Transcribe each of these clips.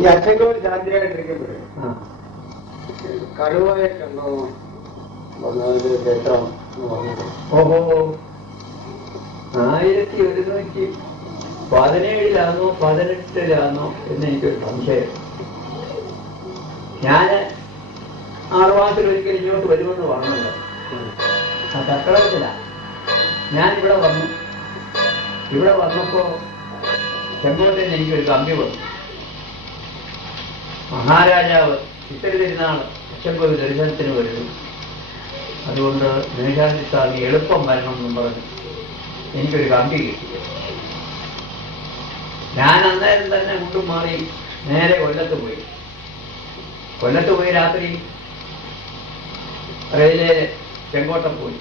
ഈ അച്ഛനോട് ശാന്തിയായിട്ടിരിക്കുമ്പോഴേ കടുവയെ കണ്ടോ വന്നൊരു ക്ഷേത്രം എന്ന് പറഞ്ഞത്. ഓഹോ, 1117 18 എന്ന് എനിക്കൊരു സംശയം. ഞാൻ 6 മാസത്തിലൊരിക്കൽ ഇങ്ങോട്ട് വരുമെന്ന് പറഞ്ഞല്ലോ. ആ കർക്കിടകത്തിലാണ് ഞാനിവിടെ വന്നു. ഇവിടെ വന്നപ്പോ ചെങ്കോട്ടയിൽ എനിക്കൊരു കമ്പി വന്നു. മഹാരാജാവ് ഇത്തിരി തിരുനാൾ അച്ചൻകോവിൽ ദർശനത്തിന് വരുന്നു. അതുകൊണ്ട് മേഘാതിസ്ഥാനി എളുപ്പം വരണം എന്നും പറഞ്ഞു എനിക്കൊരു കമ്പി കിട്ടി. ഞാൻ അന്നേരം തന്നെ മുണ്ടും മാറി നേരെ കൊല്ലത്ത് പോയി രാത്രി റെയിൽവേയിൽ ചെങ്കോട്ട പോയി.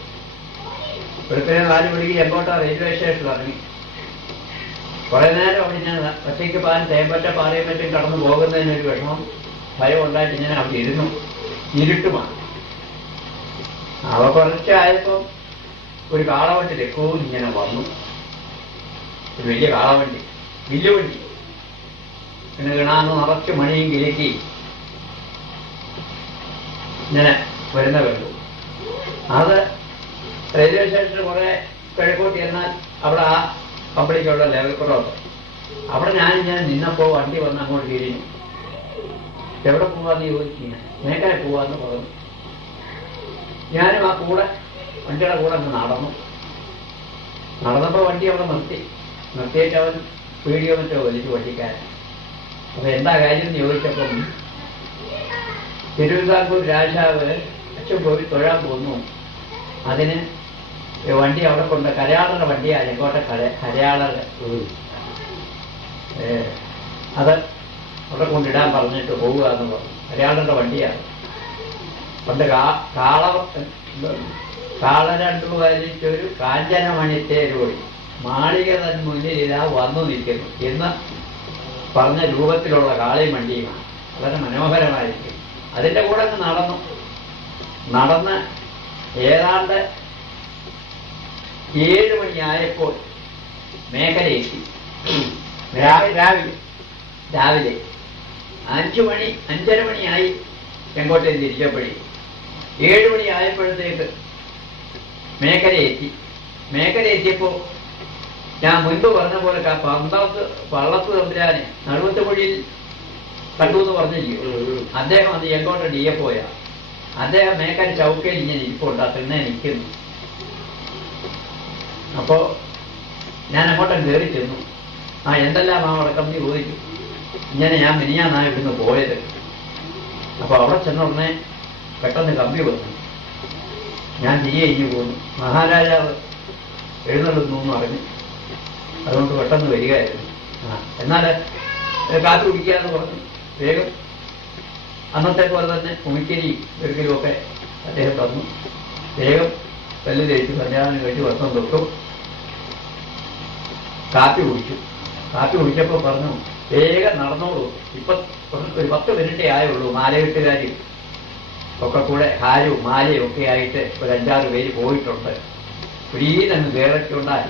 വെളുപ്പിനെ 4 മണിക്ക് ചെങ്കോട്ട റെയിൽവേ സ്റ്റേഷനിൽ ഇറങ്ങി. കുറെ നേരം അവിടെ ഞാൻ ഒറ്റയ്ക്ക് തേമ്പറ്റ പാറയും മറ്റും കടന്നു പോകുന്നതിനൊരു വിഷമം ഭയം ഉണ്ടായിട്ട് ഞാൻ അവിടെ ഇരുന്നു. ഇരുട്ടുമാണ്. അവ കുറച്ചായപ്പോൾ ഒരു കാളവണ്ടി ലക്കവും ഇങ്ങനെ വന്നു. ഒരു വലിയ കാളവണ്ടി, വില്ലുവണ്ടി. പിന്നെ കിണാന്ന് നിറച്ച് മണിയും കിലുക്കി ഇങ്ങനെ വരുന്ന കണ്ടു. അത് റെയിൽവേ സ്റ്റേഷന് കുറെ കിഴക്കോട്ട് എന്നാൽ അവിടെ ആ കമ്പനിക്കുള്ള ലെവൽ കുറവുണ്ട്. അവിടെ ഞാനിങ്ങനെ നിന്നപ്പോൾ വണ്ടി വന്ന് അങ്ങോട്ട് തിരിഞ്ഞു. എവിടെ പോവാന്ന് ചോദിച്ചില്ല. മേക്കര പോവാന്ന് പറഞ്ഞു. ഞാനും ആ വണ്ടിയുടെ കൂടെ അങ്ങ് നടന്നപ്പോൾ വണ്ടി അവിടെ നിർത്തിയിട്ട് അവൻ വീഡിയോ മറ്റോ വലിച്ചു വണ്ടിക്കാരൻ. അപ്പൊ എന്താ കാര്യം എന്ന് ചോദിച്ചപ്പം തിരുവിതാംകൂർ രാജാവ് അച്ഛൻ പോയി തൊഴാൻ പോന്നു. അതിന് വണ്ടി അവിടെ കൊണ്ട് കരയാളരുടെ വണ്ടിയാണ്. ചെങ്കോട്ടെ കരയാളരുടെ അത് അവിടെ കൊണ്ടിടാൻ പറഞ്ഞിട്ട് പോവുക എന്ന് പറഞ്ഞു. കരയാളരുടെ വണ്ടിയാണ്. പണ്ട് കാള രണ്ടു വലിച്ചൊരു കാഞ്ചനമണിത്തേരോടി മാളിക തൻ മുന്നിൽ ഇതാ വന്നു നിൽക്കുന്നു എന്ന് പറഞ്ഞ രൂപത്തിലുള്ള കാളയും വണ്ടിയുമാണ്. വളരെ മനോഹരമായിരിക്കും. അതിൻ്റെ കൂടെ നടന്ന് ഏതാണ്ട് 7 മണിയായപ്പോൾ മേഖലയെത്തി. രാവിലെ 5 മണിയായി ചെങ്കോട്ടയിൽ തിരിച്ചപ്പോഴേ 7 മണിയായപ്പോഴത്തേക്ക് മേഖലയെത്തിയപ്പോൾ ഞാൻ മുൻപ് പറഞ്ഞ പോലെ പള്ളത്ത് തമ്പുരാനെ നടുവത്തുമൊഴിയിൽ കണ്ടു എന്ന് പറഞ്ഞില്ലയോ. അദ്ദേഹം അത് ചെങ്കോട്ട DFOയാ. അദ്ദേഹം മേക്കര ചൗക്കയിൽ ഇങ്ങനെ ഇരിപ്പുണ്ട്. തിന്നെ നിൽക്കുന്നു. അപ്പോ ഞാൻ അങ്ങോട്ടും കയറി ചെന്നു. എന്തെല്ലാം അവിടെ കമ്പനി ചോദിച്ചു. ഇങ്ങനെ ഞാൻ മിനിയാന്നാ ഇവിടുന്ന് പോയത്. അപ്പൊ അവിടെ ചെന്നുടനെ പെട്ടെന്ന് കമ്പി വന്നു. ഞാൻ തിരികെ പോന്നു. മഹാരാജാവ് എഴുന്നള്ളുന്നു എന്ന് പറഞ്ഞു. അതുകൊണ്ട് പെട്ടെന്ന് വരികയായിരുന്നു. എന്നാൽ കാത്തു കുടിക്കാന്ന് പറഞ്ഞു. വേഗം അന്നത്തെ പോലെ തന്നെ ഉമിക്കരിയും ഒരിക്കലുമൊക്കെ അദ്ദേഹം തന്നു. വേഗം കല്ല് തേച്ചു കല്യാണം കഴിച്ച് വസ്ത്രം തൊട്ടു. കാപ്പി കുടിച്ചപ്പോൾ പറഞ്ഞു, വേഗം നടന്നോളൂ. ഇപ്പൊ ഒരു 10 മിനിറ്റേ ആയുള്ളൂ. മാലകെട്ടുകാരും ഒക്കെ കൂടെ ഹാരവും മാലയും ഒക്കെ ആയിട്ട് ഒരു 5-6 പേര് പോയിട്ടുണ്ട്. പ്രീതങ്ങ് കയറച്ചുണ്ടാൽ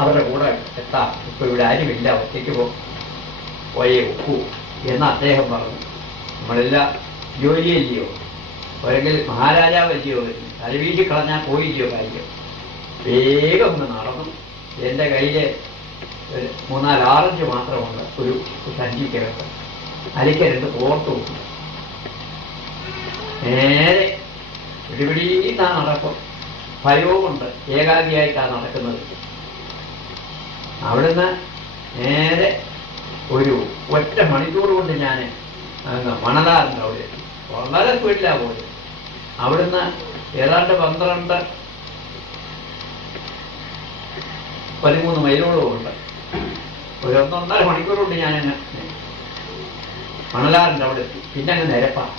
അവരുടെ കൂടെ എത്താം. ഇപ്പൊ ഇവിടെ ആരുമില്ല, ഒറ്റയ്ക്ക് പോയേ ഒക്കൂ എന്ന് അദ്ദേഹം പറഞ്ഞു. നമ്മളെല്ലാം ജോലിയല്ലയോ, ഒരെങ്കിൽ മഹാരാജാവല്ലയോ, തലവീശി കളഞ്ഞാൽ പോയില്ലയോ കാര്യം. വേഗം ഒന്ന് നടന്നു. എൻ്റെ കയ്യില് 3-4 ഓറഞ്ച് മാത്രമുണ്ട്. ഒരു സഞ്ചിക്കകത്ത് അലിക്ക 2 കോർത്ത് കൊടുത്തു. നേരെ ഇടിപിടിയിട്ടാ നടക്കും. ഭയവുമുണ്ട്. ഏകാഗിയായിട്ടാണ് നടക്കുന്നത്. അവിടുന്ന് നേരെ ഒരു 1 മണിക്കൂർ കൊണ്ട് ഞാൻ മണലാറുണ്ട്. അവിടെ വളരെ സ്പീഡിലാണ് പോയത്. അവിടുന്ന് ഏതാണ്ട് 12-13 മൈലോളം ഉണ്ട്. ഒരു 1.5 മണിക്കൂർ കൊണ്ട് ഞാനങ്ങ് മണലാറുണ്ട് അവിടെ എത്തി. പിന്നെ അങ്ങ് നിരപ്പാണ്.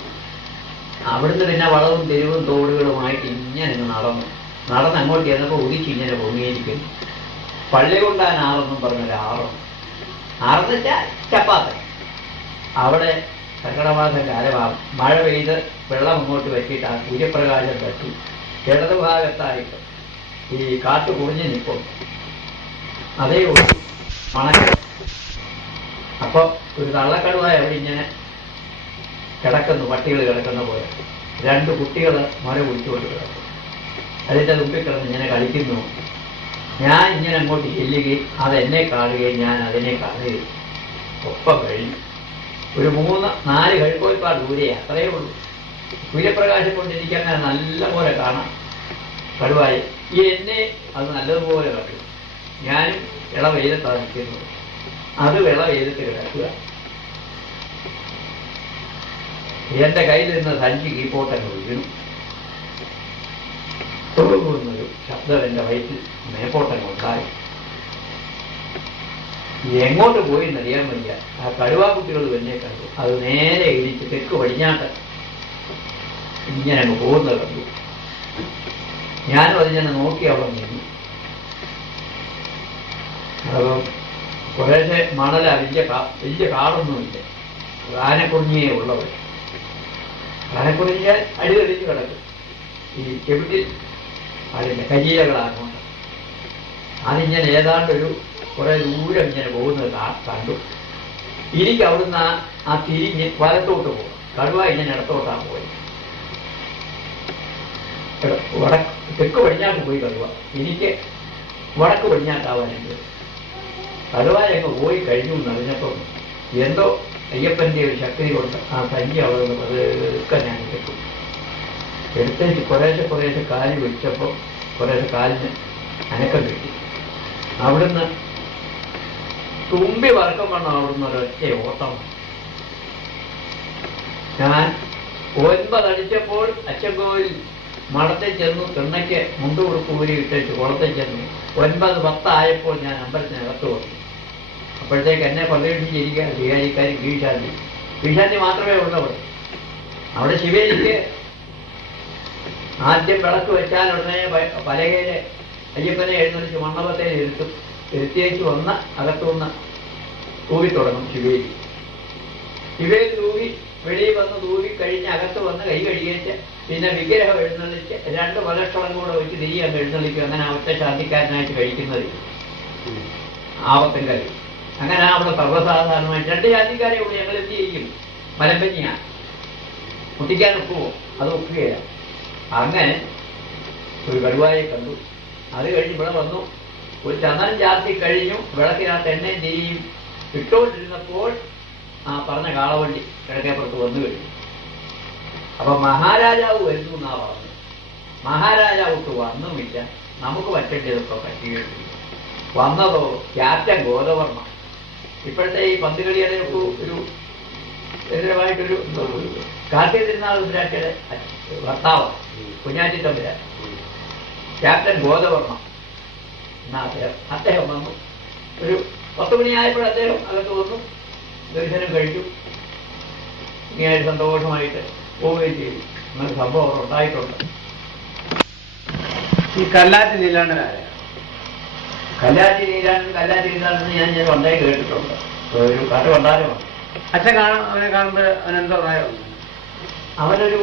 അവിടുന്ന് പിന്നെ വളവും തെരുവും തോടുകളുമായിട്ട് ഇങ്ങനെ നടന്ന് അങ്ങോട്ട് ചെന്നപ്പോൾ ഉദിച്ചിങ്ങനെ പൊങ്ങിയിരിക്കുന്നു. പള്ളി കൊണ്ടാൻ ആറെന്നും പറഞ്ഞൊരു ആറെന്ന് വെച്ചാൽ ചപ്പാത്ത്. അവിടെ കർക്കിടമാസം കാലമാകും. മഴ പെയ്ത് വെള്ളം അങ്ങോട്ട് വെച്ചിട്ട് ആ സൂര്യപ്രകാശം തട്ടി ഇടതുഭാഗത്തായിട്ട് ഈ കാറ്റ് കുറിഞ്ഞ് നിൽക്കും. അതേ ഉള്ളൂ മണക്ക. അപ്പൊ ഒരു തള്ളക്കടുവായ അവിടെ ഇങ്ങനെ കിടക്കുന്നു, പട്ടികൾ കിടക്കുന്ന പോലെ. 2 കുട്ടികൾ മുര കുടിച്ചുകൊണ്ട് കിടക്കും. അതിൻ്റെ മുമ്പിൽ കിടന്ന് ഇങ്ങനെ കളിക്കുന്നു. ഞാൻ ഇങ്ങനെ അങ്ങോട്ട് ചെല്ലുകയും അതെന്നെ കാണുകയും ഞാൻ അതിനെ കാണുകയും ഒപ്പം കഴിഞ്ഞു. ഒരു 3-4 കഴുക്കോൽപ്പാട് ദൂരെ, അത്രയേ ഉള്ളൂ. സൂര്യപ്രകാശം കൊണ്ട് എനിക്കങ്ങനെ നല്ല പോലെ കാണാം കടുവായി. എന്നെ അത് നല്ലതുപോലെ കണ്ടു. ഞാനും വെയിലത്താണ് നിൽക്കുന്നത്, അത് വെയിലത്ത് കിടക്കുക. എന്റെ കയ്യിൽ നിന്ന് സഞ്ചി കീപ്പോട്ടങ്ങ് വീണു. തൊഴുകുന്നൊരു ശബ്ദം എന്റെ വയറ്റിൽ മേപ്പോട്ടങ്ങ് ഉണ്ടായി. എങ്ങോട്ട് പോയി എന്നറിയാൻ വയ്യ. ആ കടുവാ കുട്ടികൾ എന്നെ കണ്ടു. അത് നേരെ ഇടിച്ച് തെക്ക് പടിഞ്ഞാട്ട് ഇങ്ങനെ അങ്ങ് പോകുന്നത് കണ്ടു. ഞാനും അതിങ്ങനെ നോക്കി അവിടെ നിന്നു. അത് കുറേശ്ശെ മണല, വലിയ കാടൊന്നുമില്ല, ആനക്കുറിഞ്ഞിയേ ഉള്ളവർ. ആനക്കുറിഞ്ഞാൽ അടിതെളിച്ച് കിടക്കും. ഈ ചെവിട്ടിൽ അതിൻ്റെ കരിയിലകളാകുന്നുണ്ട്. അതിങ്ങനെ ഏതാണ്ടൊരു കുറെ ദൂരം ഇങ്ങനെ പോകുന്നത് കണ്ടു. എനിക്ക് അവിടുന്ന് ആ തിരിഞ്ഞ് വലത്തോട്ട് പോകും. കടുവ ഇങ്ങനെ ഇടത്തോട്ടാണ് പോയി. തെക്ക് പടിഞ്ഞാട്ട് പോയി കടുവ. എനിക്ക് വടക്ക് പടിഞ്ഞാട്ടാവാനുണ്ട്. കടുവ അങ്ങ് പോയി കഴിഞ്ഞു എന്നറിഞ്ഞപ്പം എന്തോ അയ്യപ്പൻ്റെ ഒരു ശക്തി കൊണ്ട് ആ സഞ്ചി അവിടെ നിന്ന് പതുക്കെ ഞാൻ കിട്ടും. എടുത്തേക്ക് കുറേശ്ശെ കാലിൽ വെച്ചപ്പോൾ കുറേശ്ശെ കാലിന് അനക്കം കിട്ടി. അവിടുന്ന് തുമ്പി വറക്കം വണ്ണം അവിടുന്ന് ഒരൊറ്റ ഓട്ടം. ഞാൻ 9 അടിച്ചപ്പോൾ അച്ചൻകോവിൽ മഠത്തിൽ ചെന്നു. തിണ്ണയ്ക്ക് മുണ്ടുകൊടുപ്പ് ഊരി ഇട്ടേച്ച് കുളത്തിൽ ചെന്നു. 9-10 ആയപ്പോൾ ഞാൻ അമ്പലത്തിനകത്ത് വന്നു. അപ്പോഴത്തേക്ക് എന്നെ പള്ളിയിടിച്ചിരിക്കുക വികാരിക്കാരി കീഴ്ശാന്തി മാത്രമേ ഉള്ളവിടെ. അവിടെ ശിവേലിക്ക് ആദ്യം വിളക്ക് വെച്ചാൽ ഉടനെ പലകയിലെ അയ്യപ്പനെ എഴുന്നള്ളിച്ച് മണ്ഡപത്തെ ഇരുത്തിയേച്ച് വന്ന് അകത്തുനിന്ന് തൂവി തുടങ്ങും ശിവേലി. ശിവേലി തൂവി വെളിയിൽ വന്ന് തൂവി കഴിഞ്ഞ് അകത്ത് വന്ന് കൈ കഴുകിയേച്ച് പിന്നെ വിഗ്രഹം എഴുന്നള്ളിച്ച് 2 വലക്ഷളം കൂടെ വെച്ച് തിരികെ എഴുന്നള്ളിക്കും. അങ്ങനെ ഒറ്റ ശാന്തിക്കാരനായിട്ട് കഴിക്കുന്നത് ആപത്തും കഴിയും. അങ്ങനെ അവിടെ സർവ്വസാധാരണമായിട്ട് 2 ശാന്തിക്കാരെ ഉള്ളൂ. ഞങ്ങൾ എന്ത് ചെയ്യും? മലമ്പഞ്ഞിയാണ്, മുട്ടിക്കാൻ ഒക്കുമോ? അത് ഒക്കുകയില്ല. അങ്ങനെ ഒരു കടുവായെ കണ്ടു. അത് കഴിഞ്ഞ് ഇവിടെ വന്നു. ഒരു ചന്ദനം ചാർത്തി കഴിഞ്ഞു. വിളക്കിനകത്ത് എണ്ണയും തിരിയും ഇട്ടുകൊണ്ടിരുന്നപ്പോൾ ആ പറഞ്ഞ കാളവണ്ടി കിഴക്കേപ്പുറത്ത് വന്നു കഴിഞ്ഞു. അപ്പൊ മഹാരാജാവ് വരുന്നു എന്നാ പറഞ്ഞു. മഹാരാജാവൊട്ട് വന്നുമില്ല. നമുക്ക് പറ്റേണ്ടതൊക്കെ പറ്റുകയുള്ളൂ. വന്നതോ ക്യാപ്റ്റൻ ഗോദവർമ്മ. ഇപ്പോഴത്തെ ഈ പന്തുകളിയുടെ ഒരു എതിരമായിട്ടൊരു കാർത്തിക തിരുനാൾ മുദ്രാട്ടിയുടെ ഭർത്താവ് കുഞ്ഞാറ്റി തമ്പുരാൻ, ക്യാപ്റ്റൻ ഗോദവർമ്മ എന്നാ അദ്ദേഹം വന്നു. ഒരു 10 മണിയായപ്പോൾ അദ്ദേഹം അകത്ത് വന്നു. ദർശനം കഴിച്ചു. ഇങ്ങനെ സന്തോഷമായിട്ട് പോവുകയും ചെയ്തു. അങ്ങനെ സംഭവം അവിടെ ഉണ്ടായിട്ടുണ്ട്. ഈ കല്ലാറ്റി നീലാണ്ടനായ കല്ലാറ്റി നീലാണ്ടെന്ന് ഞാൻ പണ്ടേ കേട്ടിട്ടുണ്ട്. ഒരു കഥ കൊണ്ടാരമാണ്. അച്ഛൻ അവനെ കാണുമ്പോൾ അവനെന്തോ പ്രായം? അവനൊരു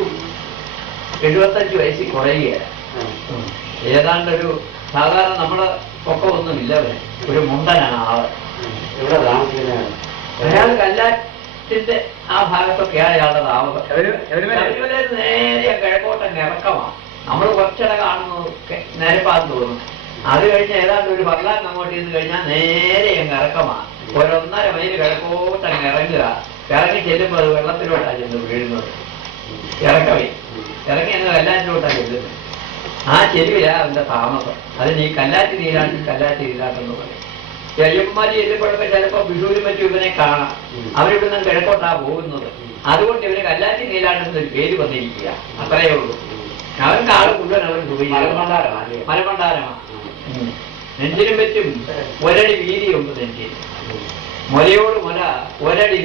75 വയസ്സിൽ കുറയുകയാണ്. ഏതാണ്ടൊരു സാധാരണ നമ്മുടെ പൊക്കമൊന്നുമില്ല. അവന് ഒരു മുണ്ടനാണ് ആള്. ഇവിടെ താമസിക്കുന്നതാണ്. അയാൾ കല്ലാറ്റിന്റെ ആ ഭാഗത്തൊക്കെ അയാളുടെ താമസം. നേരെ കിഴക്കോട്ടങ്ങ് ഇറക്കമാണ്. നമ്മൾ കുറച്ചിട കാണുന്നതൊക്കെ നിരപ്പാന്ന് തോന്നും. അത് കഴിഞ്ഞ് ഏതാണ്ട് ഒരു 10 അങ്ങോട്ട് ഇരുന്ന് കഴിഞ്ഞാൽ നേരെ അങ്ങ് ഇറക്കമാണ്. 1.5 മൈൽ കിഴക്കോട്ടങ്ങ് ഇറങ്ങുക. ഇറങ്ങി ചെല്ലുമ്പോൾ അത് വെള്ളത്തിലോട്ടാണ് ചെന്ന് വീഴുന്നത്. ഇറങ്ങി അങ്ങ് കല്ലാറ്റിലോട്ടാണ് ചെല്ലുന്നത്. ആ ചെരുവിലാണ് അവന്റെ താമസം. അതിന് ഈ കല്ലാറ്റി നീലാട്ടെന്ന് പറയും. അയ്യപ്പന്മാര് ചെല്ലുമ്പോഴൊക്കെ ചിലപ്പോൾ വിഷുവിനും മറ്റും ഇവനെ കാണാം. അവരിവിടെ നിന്ന് കിഴക്കോട്ടാ പോകുന്നത്. അതുകൊണ്ട് ഇവന് കല്ലാറ്റി നീലാട്ടെന്നൊരു പേര് വന്നിരിക്കുക. അത്രയേ ഉള്ളൂ. അവർക്ക് ആള് മുഴുവൻ അവർ മലമണ്ഡാരമാണ്. നെഞ്ചിനും വെച്ചും ഒരടി വീതിയുണ്ട് നെഞ്ചിന്. മുലയോട് മുല ഒരടി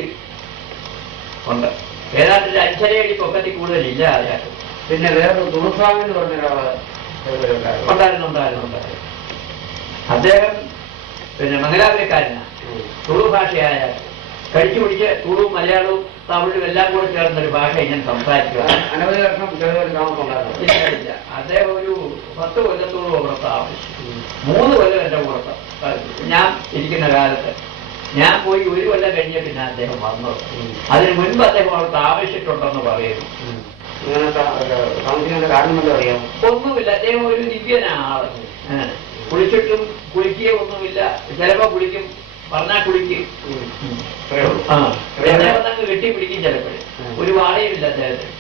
ഉണ്ട്. ഏതാണ്ട് 5.5 അടി പൊക്കത്തിൽ കൂടുതലില്ല അയാൾക്ക്. പിന്നെ വേറെ തുളുസ്വാമി എന്ന് പറഞ്ഞൊരാള് ഉണ്ടായിരുന്നു. അദ്ദേഹം പിന്നെ മംഗലാപുരക്കാരനാണ്. തുളു ഭാഷയായ കഴിച്ചു പിടിച്ച് തുളുവും മലയാളവും തമിഴും എല്ലാം കൂടെ ചേർന്നൊരു ഭാഷ ഇങ്ങനെ സംസാരിക്കുക. അനവധി വർഷം ഇല്ല. അദ്ദേഹം ഒരു 10 കൊല്ലത്തോളം പുറത്ത് താമസിച്ചു. 3 കൊല്ലം എൻ്റെ പുറത്ത് ഞാൻ ഇരിക്കുന്ന കാലത്ത് ഞാൻ പോയി 1 കൊല്ലം കഴിഞ്ഞ പിന്നെ അദ്ദേഹം വന്നത്. അതിന് മുൻപ് അദ്ദേഹം അവിടെ താമസിച്ചിട്ടുണ്ടെന്ന് പറയുന്നു. താമസിക്കുന്ന കാരണം വല്ലതും അറിയാമോ? ഒന്നുമില്ല, അദ്ദേഹം ഒരു ദിവ്യനാണ്. കുളിച്ചിട്ടും കുളിക്കുക ഒന്നുമില്ല. ചിലപ്പോ കുളിക്കും, പറഞ്ഞാൽ കുളിക്കും. അങ്ങ് കെട്ടി പിടിക്കും. ചിലപ്പോൾ ഒരു വാടയുമില്ല അദ്ദേഹത്തിന്.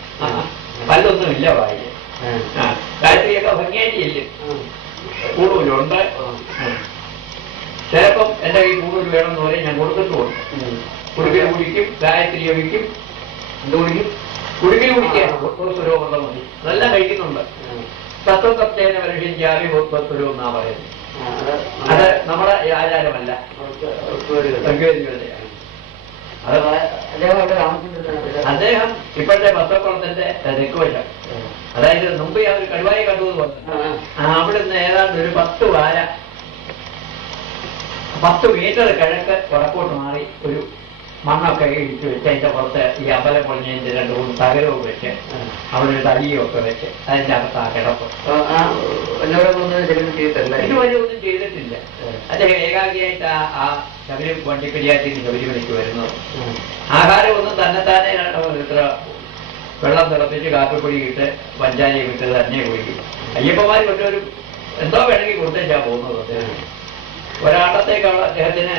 പല്ലൊന്നുമില്ല വായില്. ഗായത്രിയൊക്കെ ഭംഗിയായിട്ട് ചെല്ലും. കൂടുതലുണ്ട്. ചിലപ്പം എന്റെ കൈ കൂടുതൽ വേണമെന്ന് പറയും, ഞാൻ കൊടുത്തിട്ടുണ്ട്. കുടുക്കിൽ കുടിക്കും, ഗായത്രി ഒഴിക്കും. എന്ത് കുടിക്കും? കുടുക്കിൽ കുടിക്കുക. സ്വരൂപം മതി. അതെല്ലാം കഴിക്കുന്നുണ്ട്. തത്വതത്വേന പരിശീലിക്കാറി സ്വരൂപം എന്നാ പറയുന്നത്. അത് നമ്മുടെ ആചാരമല്ല, സംഗീതങ്ങളുടെ. അദ്ദേഹം ഇപ്പോഴത്തെ പത്തക്കുളത്തിന്റെ തെക്കുവശം, അതായത് മുമ്പ് അവർ കടുവായി കണ്ടുവെന്ന് പറഞ്ഞു. അവിടുന്ന് ഏതാണ്ട് ഒരു 10 വാര 10 മീറ്റർ കിഴക്ക് വടക്കോട്ട് മാറി ഒരു മണ്ണൊക്കെ ഇടിച്ചു വെച്ച് അതിന്റെ പുറത്ത് ഈ അമ്പലം പൊളിഞ്ഞതിന്റെ 2-3 തകരവും വെച്ച് അവിടെ ഒരു തടിയൊക്കെ വെച്ച് അതിന്റെ അകത്ത് ആ കിടപ്പ്. ഇതുവരെ ഒന്നും ചെയ്തിട്ടില്ല. അദ്ദേഹം ഏകാഗ്രിയായിട്ട് ആ ശബരി വണ്ടിപ്പെരിയാറ്റിൽ ശബരിമലയ്ക്ക് വരുന്നത്. ആഹാരമൊന്നും തന്നെത്താനെ ഇത്ര വെള്ളം തിളപ്പിച്ച് കാപ്പിപ്പൊടി ഇട്ട് പഞ്ചാരിയും ഇട്ട് തന്നെ കുടിക്കും. അയ്യപ്പന്മാർ കൊണ്ടൊരു എന്തോ വേണമെങ്കിൽ കൊടുത്തേച്ചാ പോകുന്നത്. അദ്ദേഹം ഒരാണ്ടത്തേക്കാൾ അദ്ദേഹത്തിന്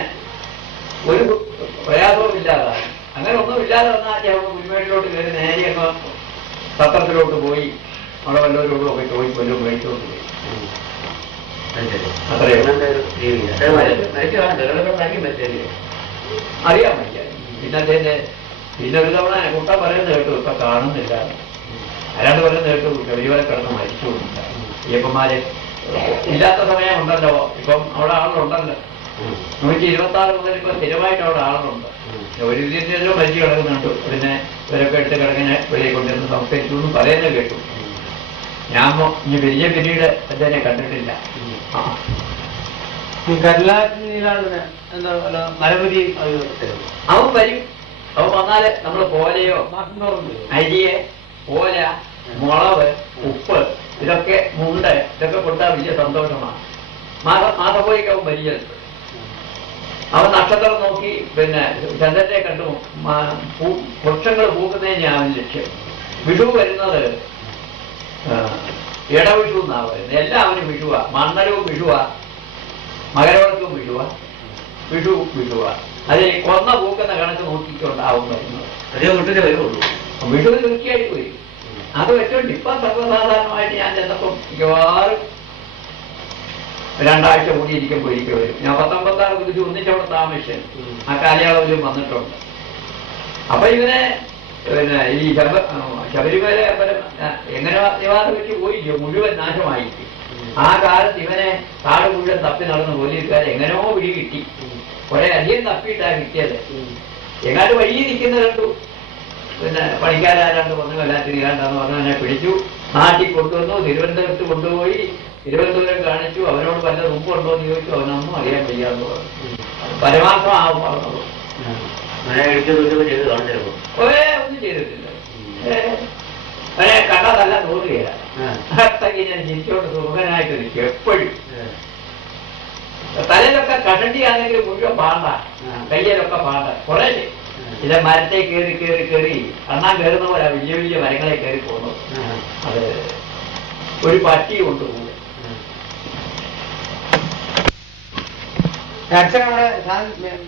ഒരു പ്രയാസവും ഇല്ലാതാണ്. അങ്ങനെ ഒന്നും ഇല്ലാതെ വന്നാൽ അദ്ദേഹം മുൻമേട്ടിലോട്ട് കയറി നേരെയൊക്കെ സത്രത്തിലോട്ട് പോയി അവിടെ വല്ലവരോടും ഒക്കെ ചോദിച്ചു വല്ലതും മേടിച്ചോട്ട് പോയി. അറിയാൻ വയ്യ. പിന്നെ അദ്ദേഹത്തെ പിന്നെ ഒരു തവണ കുട്ടം പറയുന്നത് കേട്ടു, ഇപ്പൊ കാണുന്നില്ല. അയാണ്ട് പറയുന്നത് കേട്ടു ശബരിമല കിടന്ന് മരിച്ചുകൊണ്ടില്ല. അയ്യപ്പന്മാര് ഇല്ലാത്ത സമയമുണ്ടല്ലോ. ഇപ്പം അവിടെ ആളുണ്ടല്ലോ. 126 മുതൽ ഇപ്പൊ സ്ഥിരമായിട്ട് അവിടെ ആളുണ്ട്. ഒരു രീതിയിലോ മരിച്ചു കിടക്കുന്നുണ്ട്. പിന്നെ ഇവരൊക്കെ എടുത്ത് കിടങ്ങനെ വെളിയിൽ കൊണ്ടിരുന്ന് സംസ്കരിച്ചു എന്ന് പറയുന്നത് കേട്ടു. ഞാൻ ഇനി വലിയ പിന്നീട് അദ്ദേഹനെ കണ്ടിട്ടില്ല. അവൻ വരും. അവൻ വന്നാല് നമ്മള് പോലെയോ അരിയെ ഓല മുളക് ഉപ്പ് ഇതൊക്കെ മുണ്ട് ഇതൊക്കെ കൊടുത്താൽ വലിയ സന്തോഷമാണ്. മാസപ്പോയിക്ക് അവൻ വലിയ അവൻ നക്ഷത്രം നോക്കി പിന്നെ ചന്ദ്രനെ കണ്ടു വൃക്ഷങ്ങൾ പൂക്കുന്നതിന് അവൻ ലക്ഷ്യം. വിഷു വരുന്നത് ഇടവിഷു എന്നാ പറയുന്നത്. എല്ലാവരും വിഷുവാ. മണ്ണരവും വിഷുവാ, മകരവിളക്കും വിഷുവാ, വിഷുവാ. അതിൽ കൊന്ന പൂക്കുന്ന കണക്ക് നോക്കിക്കൊണ്ടാവും വരുന്നത്. വിഷു തീർച്ചയായിട്ടും വരും. അത് വെച്ചോണ്ട് ഇപ്പൊ സർവ്വസാധാരണമായിട്ട് ഞാൻ ചെന്നപ്പം മിക്കവാറും 2 ആഴ്ച കൂടി ഇരിക്കുമ്പോൾ വരും. ഞാൻ 19 കുറിച്ച് ഒന്നിച്ചവിടെ താമസിച്ചു. ആ കാലയളവിലും വന്നിട്ടുണ്ട്. അപ്പൊ ഇവനെ പിന്നെ ഈ ശബരിമല എങ്ങനെ നിവാദം വെച്ച് പോയില്ലോ, മുഴുവൻ നാശമായിരിക്കും. ആ കാലത്ത് ഇവനെ കാട് മുഴുവൻ തപ്പി നടന്ന് പോലീസുകാരെ എങ്ങനെയോ പിടി കിട്ടി. കുറെ അധികം തപ്പിയിട്ടാണ് കിട്ടിയത്. എങ്ങാണ്ട് വഴി നിൽക്കുന്ന കണ്ടു. പിന്നെ പണിക്കാരാണ്ട് വന്നു വല്ലാത്തിരിക്കാണ്ടെന്ന് പറഞ്ഞ് എന്നെ പിടിച്ചു. നാട്ടിൽ കൊണ്ടുവന്നു. തിരുവനന്തപുരത്ത് കൊണ്ടുപോയി. തിരുവനന്തപുരം കാണിച്ചു. അവനോട് വല്ല മുമ്പുണ്ടോ എന്ന് ചോദിച്ചു. അവനൊന്നും അറിയാൻ വയ്യാന്ന് പറഞ്ഞു. പരമാർത്ഥമാവും പറഞ്ഞത്. ഒന്നും ചെയ്തിട്ടില്ല. അവനെ കണ്ടതല്ല തോന്നുകയില്ല. ഞാൻ ചിരിച്ചോണ്ട് സുഖനായിട്ടിരിക്കും എപ്പോഴും. തലയിലൊക്കെ കഷണ്ടിയാണെങ്കിൽ മുഴുവൻ പാണ്ട, കയ്യിലൊക്കെ പാണ്ട. കുറെ ഇത് മരത്തെ കയറി അണ്ണാൻ കയറുന്ന പോലെ വലിയ വലിയ മരങ്ങളെ കയറി പോകുന്നത്. അത് ഒരു പട്ടി കൊണ്ടുപോകും. അച്ഛൻ നമ്മുടെ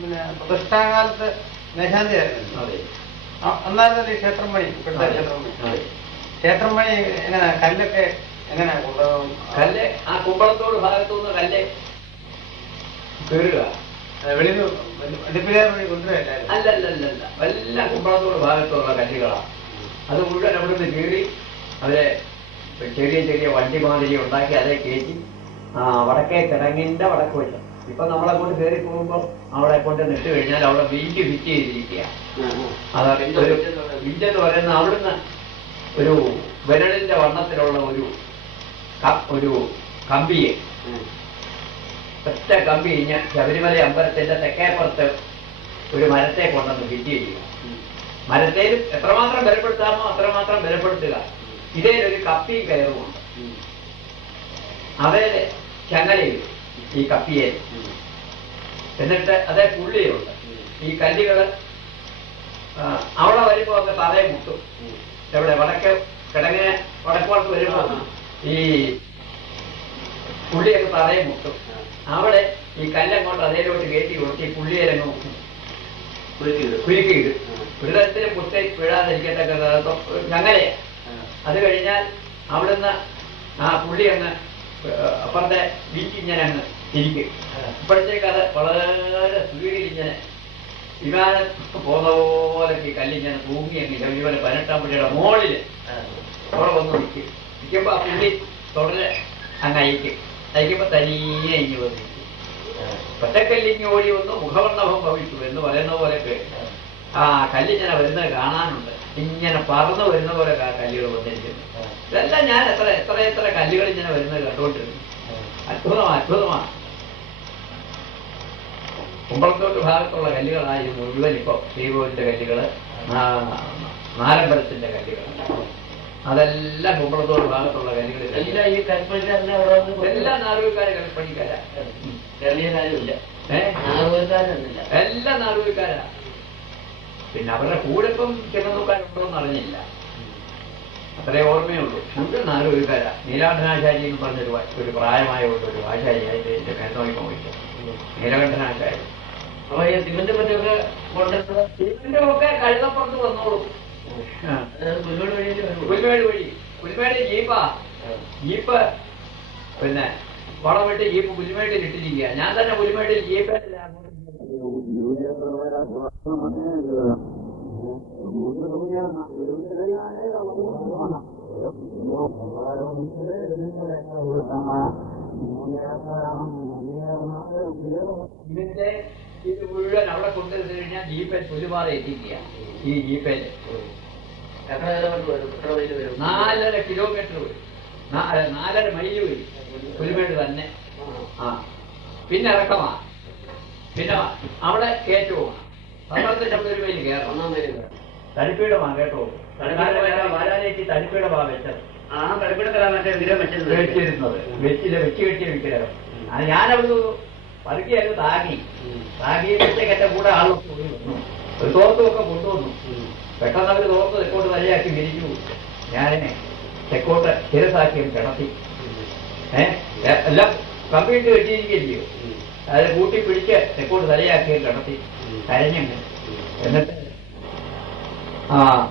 പിന്നെ പ്രതിഷ്ഠാകാലത്ത് മേശാന്തിയായിരുന്നു. അന്നായിരുന്നല്ലേ ക്ഷേത്രം പണി? ഇപ്പോഴത്തെ ക്ഷേത്രം പണി എങ്ങനെ? കല്ലൊക്കെ എങ്ങനെ കൊണ്ടുപോകും? കല്ല് ആ കുമ്പളത്തോട് ഭാഗത്തുനിന്ന് കല്ല് കയറുക. വെളിയിൽ വണ്ടിപ്പിലാർ വഴി കൊണ്ടുവരില്ല. അല്ലല്ലല്ല, എല്ലാം കുമ്പളത്തോട് ഭാഗത്തുള്ള കല്ലുകളാണ്. അത് മുഴുവൻ അവിടുന്ന് കീറി അവരെ ചെറിയ ചെറിയ വണ്ടി മാതിരി ഉണ്ടാക്കി അതേ കയറ്റി വടക്കേ കിടങ്ങിന്റെ വടക്ക് വശം. ഇപ്പൊ നമ്മളെ കൊണ്ട് കയറി പോകുമ്പോൾ അവിടെ കൊണ്ട് നിട്ട് കഴിഞ്ഞാൽ അവിടെ വിഞ്ച് ഫിറ്റ് ചെയ്തിരിക്കുക. അത് വിഞ്ചെന്ന് പറയുന്ന അവിടുന്ന് ഒരു വിരലിന്റെ വണ്ണത്തിലുള്ള ഒരു കമ്പിയെ ഒറ്റ കമ്പി കഴിഞ്ഞ് ശബരിമല അമ്പലത്തിന്റെ തെക്കേപ്പുറത്ത് ഒരു മരത്തെ കൊണ്ടുവന്ന് ഫിറ്റ് ചെയ്യുക. മരത്തേലും എത്രമാത്രം ബലപ്പെടുത്താമോ അത്രമാത്രം ബലപ്പെടുത്തുക. ഇതേലൊരു കപ്പിയും കയറുമുണ്ട്. അവരെ ചങ്ങലയിൽ ഈ കപ്പിയെ എന്നിട്ട് അതേ പുള്ളിയുണ്ട്. ഈ കല്ലുകള് അവിടെ വരുമ്പോ ഒക്കെ തറയെ മുട്ടും. എവിടെ വടക്ക് കിടങ്ങിന് വടക്കോട്ട് വരുമ്പോ ഈ പുള്ളിയൊക്കെ തറയെ മുട്ടും. അവിടെ ഈ കല്ലങ്ങോട്ട് അതേലോട്ട് കയറ്റി കൊടുത്ത് ഈ പുള്ളിയിലങ്ങ് കുരുക്കിയിടും. ഒരിടത്തിന് മുട്ട വീഴാതിരിക്കത്തക്ക ഞങ്ങലെയാ. അത് കഴിഞ്ഞാൽ അവിടുന്ന് ആ പുള്ളി അങ്ങ് അപ്പുറത്തെ വീട്ടിങ്ങനെ അങ്ങ് തിരിക്കും. ഇപ്പോഴത്തേക്ക് അത് വളരെ സ്പീഡിൽ ഇങ്ങനെ വിമാനം പോകുന്ന പോലൊക്കെ കല്ലിങ്ങനെ തൂങ്ങി അങ്ങ് ഇതുപോലെ 18-ാം പടിയുടെ മുകളില് അവിടെ വന്ന് നിൽക്കും. നിൽക്കുമ്പോ ആ പുള്ളി തുടരെ അങ്ങ് അയക്കുമ്പോ തനിയെ ഇഞ്ഞു വന്നിരിക്കും. ഒറ്റക്കല്ലിഞ്ഞ് ഓടി വന്നു മുഖവർണ്ണഭം ഭവിച്ചു എന്ന് പറയുന്ന പോലൊക്കെ ആ കല്ലിങ്ങനെ വരുന്നത് കാണാനുണ്ട്. ഇങ്ങനെ പറന്നു വരുന്ന പോലെ കല്ലുകൾ വന്നിരിക്കുന്നു. ഇതെല്ലാം ഞാൻ എത്ര കല്ലുകൾ ഇങ്ങനെ വരുന്നത് കണ്ടുകൊണ്ടിരുന്നു. അത്ഭുതമാണ്. കുമ്പളത്തോട്ട് ഭാഗത്തുള്ള കല്ലുകളായിരുന്നു മുഴുവൻ. ഇപ്പൊ ശ്രീകോവിലിന്റെ കല്ലുകള്, നാലമ്പലത്തിന്റെ കല്ലുകൾ, അതെല്ലാം കുമ്പളത്തോട് ഭാഗത്തുള്ള കല്ലുകൾ. എല്ലാം ഈ കൽപ്പണിക്കാരനെ എല്ലാം നാടുകാരെ കൽപ്പണിക്കാരാ. ചെറിയകാര്യമില്ല, നാടുകാരനല്ല, എല്ലാം നാടുകാരാ. പിന്നെ അവരുടെ കൂടെ ഇപ്പം ചെറുനോക്കാനുണ്ടോ എന്ന് അറിഞ്ഞില്ല. അത്രേ ഓർമ്മയുള്ളൂ. മുഴുവൻ നാടുകാരാ. നീലാകണ്ഠനാചാരി എന്ന് പറഞ്ഞൊരു പ്രായമായ ഒരു ആചാര്യായിട്ട് എന്റെ മേൽനോക്കി പോയിട്ട് നീലകണ്ഠനാചാരി. അപ്പൊ ഈ സിമന്റ് പറ്റൊക്കെ കൊണ്ടുവരുന്നത് സിമന്റ് ഒക്കെ കഴുതപ്പുറത്ത് വന്നോളൂ. പുൽമേട് വഴി പുൽമേട് ജീപ്പ് പിന്നെ വളമിട്ട് ജീപ്പ് പുൽമേട്ടിൽ ഇട്ടിരിക്കുക. ഞാൻ തന്നെ പുൽമേട്ടിൽ ജീപ്പിൽ ഇതിന്റെ ഇത് മുഴുവൻ അവിടെ കൊണ്ടുവന്നു കഴിഞ്ഞാൽ ജീപ്പൽ പുലിമാല എത്തിക്കുക. ഈ ജീപ്പേൽ 4.5 കിലോമീറ്റർ വരും, 4.5 മൈല് വരും പുലിമേട് തന്നെ. പിന്നെ ഇറക്കമാണ്. പിന്നെ അവിടെ കയറ്റവുമാണ്. പത്രത്തിന്റെ അവിടെ ഒരു മൈല് കയറണം. തടിപ്പീടമാണ് കേട്ടോ. വാരാലേക്ക് തടിപ്പീടമാണ് വെച്ചത്. വെച്ചിരുന്നത് വെച്ച് കെട്ടിയ വിഗ്രഹം. അത് ഞാനവിടുന്ന് പതുക്കിയായിരുന്നു താങ്ങി വെച്ചൊക്കെ എന്റെ കൂടെ ആളൊക്കെ ഒരു തോർത്തുമൊക്കെ കൊണ്ടുവന്നു. പെട്ടെന്ന് അവർ തോർത്ത് തെക്കോട്ട് വലയാക്കി വിരിച്ചു. ഞാനെ തെക്കോട്ട് ശിരസാക്കി കിടത്തി. എല്ലാം കമ്പിയിട്ട് കെട്ടിയിരിക്കുകയോ അത് കൂട്ടി പിടിച്ച് തെക്കോട്ട് തലയാക്കി കിടത്തി കരഞ്ഞങ്ങ്. എന്നിട്ട്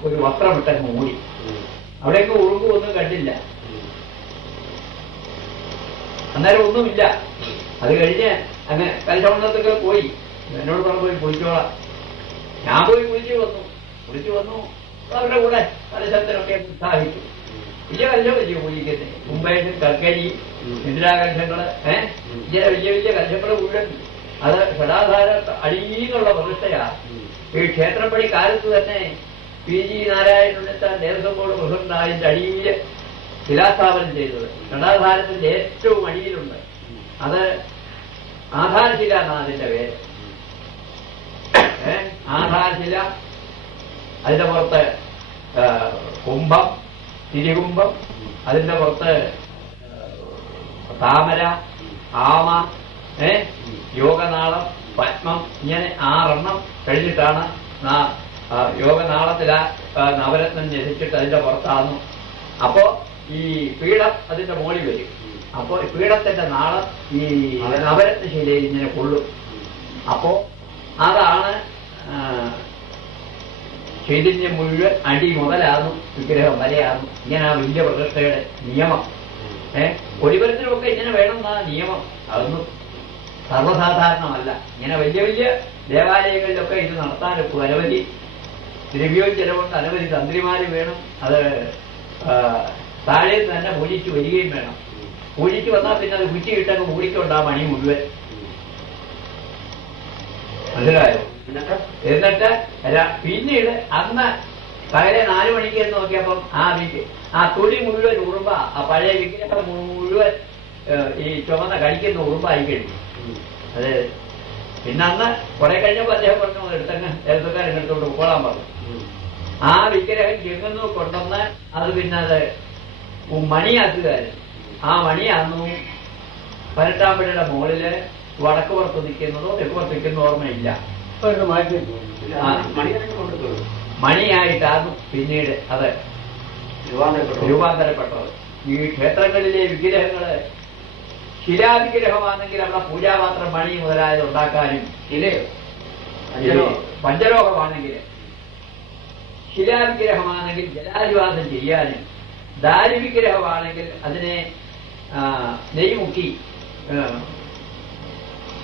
ഒരു വസ്ത്രമിട്ടങ്ങ് മൂടി. അവിടേക്ക് ഒന്നും കണ്ടില്ല. അന്നേരം ഒന്നുമില്ല. അത് കഴിഞ്ഞ് അങ്ങനെ കൽശമണ്ണത്തൊക്കെ പോയി. എന്നോട് പോയി കുളിച്ചോളാം. ഞാൻ പോയി കുളിച്ചു വന്നു. അവരുടെ കൂടെ കലശത്തിനൊക്കെ ഉത്സാഹിച്ചു. വലിയ കലശമല്ലയോ കുളിക്കുന്നത്. മുംബൈയിൽ കൽക്കരി, ഇന്ദിരാകലശങ്ങള്, ഇങ്ങനെ വലിയ കലശങ്ങള് മുഴുവൻ. അത് ഷടാധാര അടിയിലുള്ള പ്രതിഷ്ഠയാ. ഈ ക്ഷേത്രപ്പണി കാലത്ത് തന്നെ PG നാരായണൻ ദേവസ്വം ബോർഡ് പ്രസിഡന്റായി അടിയിൽ ശിലാസ്ഥാപനം ചെയ്തത്. ഷടാധാരത്തിന്റെ ഏറ്റവും അടിയിലുണ്ട്. അത് ആധാരശില എന്നാണ് അതിന്റെ പേര്. ആധാരശില. അതിന്റെ പുറത്ത് കുംഭം, തിരികുംഭം, അതിന്റെ പുറത്ത് താമര, ആമ, യോഗനാളം, പത്മം, ഇങ്ങനെ 6 കഴിഞ്ഞിട്ടാണ് യോഗനാളത്തിലാ നവരത്നം രചിച്ചിട്ട് അതിന്റെ പുറത്താന്നു. അപ്പോ ഈ പീഠം അതിന്റെ മുകളിൽ വരും. അപ്പോ പീഠത്തിന്റെ നാളം ഈ നവരത്നശിലയിൽ ഇങ്ങനെ കൊള്ളും. അപ്പോ അതാണ് ചൈതന്യം മുഴുവൻ അടി മുതലാകും, വിഗ്രഹം വരെയാകും. ഇങ്ങനെ ആ വലിയ പ്രതിഷ്ഠയുടെ നിയമം. പൊടിപരത്തിലൊക്കെ ഇങ്ങനെ വേണമെന്നാണ് നിയമം. അതൊന്നും സർവ്വസാധാരണമല്ല. ഇങ്ങനെ വലിയ ദേവാലയങ്ങളിലൊക്കെ ഇത് നടത്താനൊക്കെ അനവധി ദ്രവ്യവും ചെലവുണ്ട്. അനവധി തന്ത്രിമാര് വേണം. അത് താഴെ തന്നെ പൂജിച്ച് വരികയും വേണം. പൂജിച്ച് വന്നാൽ പിന്നെ അത് കുറ്റിയിട്ടങ്ങ് പൂജിക്കൊണ്ടാ മണി മുഴുവൻ. മനസ്സിലായോ? എന്നിട്ട് പിന്നീട് അന്ന് പകലെ 4 മണിക്ക് എന്ന് നോക്കിയപ്പം ആ തുണി മുഴുവൻ ഉറുമ്പ, ആ പഴയ വിഗ്രഹം മുഴുവൻ ഈ ചുമന്ന കടിക്കുന്ന ഉറുമ്പായി കഴിഞ്ഞു. അത് പിന്നെ അന്ന് കുറെ കഴിഞ്ഞപ്പോൾ അദ്ദേഹം പറഞ്ഞു എടുത്തങ്ങ് എഴുത്തുകാരൻ എടുത്തോണ്ട് പോകാൻ പറഞ്ഞു. ആ വിഗ്രഹം ചെങ്ങുന്നു കൊണ്ടുവന്ന് അത് പിന്നെ അത് മണിയാക്കുകയായിരുന്നു. ആ മണിയാന്നു 18-ാം പടിയുടെ മുകളില് വടക്ക് പുറത്ത് നിൽക്കുന്നതോ തെക്ക് പുറത്ത് നിൽക്കുന്നതോ ഓർമ്മയില്ല. ഇപ്പൊ ഇത് മാറ്റി മണിയായിട്ടാണ് പിന്നീട് അത് രൂപാന്തരപ്പെട്ടത്. ഈ ക്ഷേത്രങ്ങളിലെ വിഗ്രഹങ്ങള് ശിലാവിഗ്രഹമാണെങ്കിൽ അവിടെ പൂജാപാത്രം മണി മുതലായത് ഉണ്ടാക്കാനും പഞ്ചലോഹമാണെങ്കിൽ ശിലാവിഗ്രഹമാണെങ്കിൽ ജലാധിവാസം ചെയ്യാനും ദാരുവിഗ്രഹമാണെങ്കിൽ അതിനെ നെയ്മുക്കി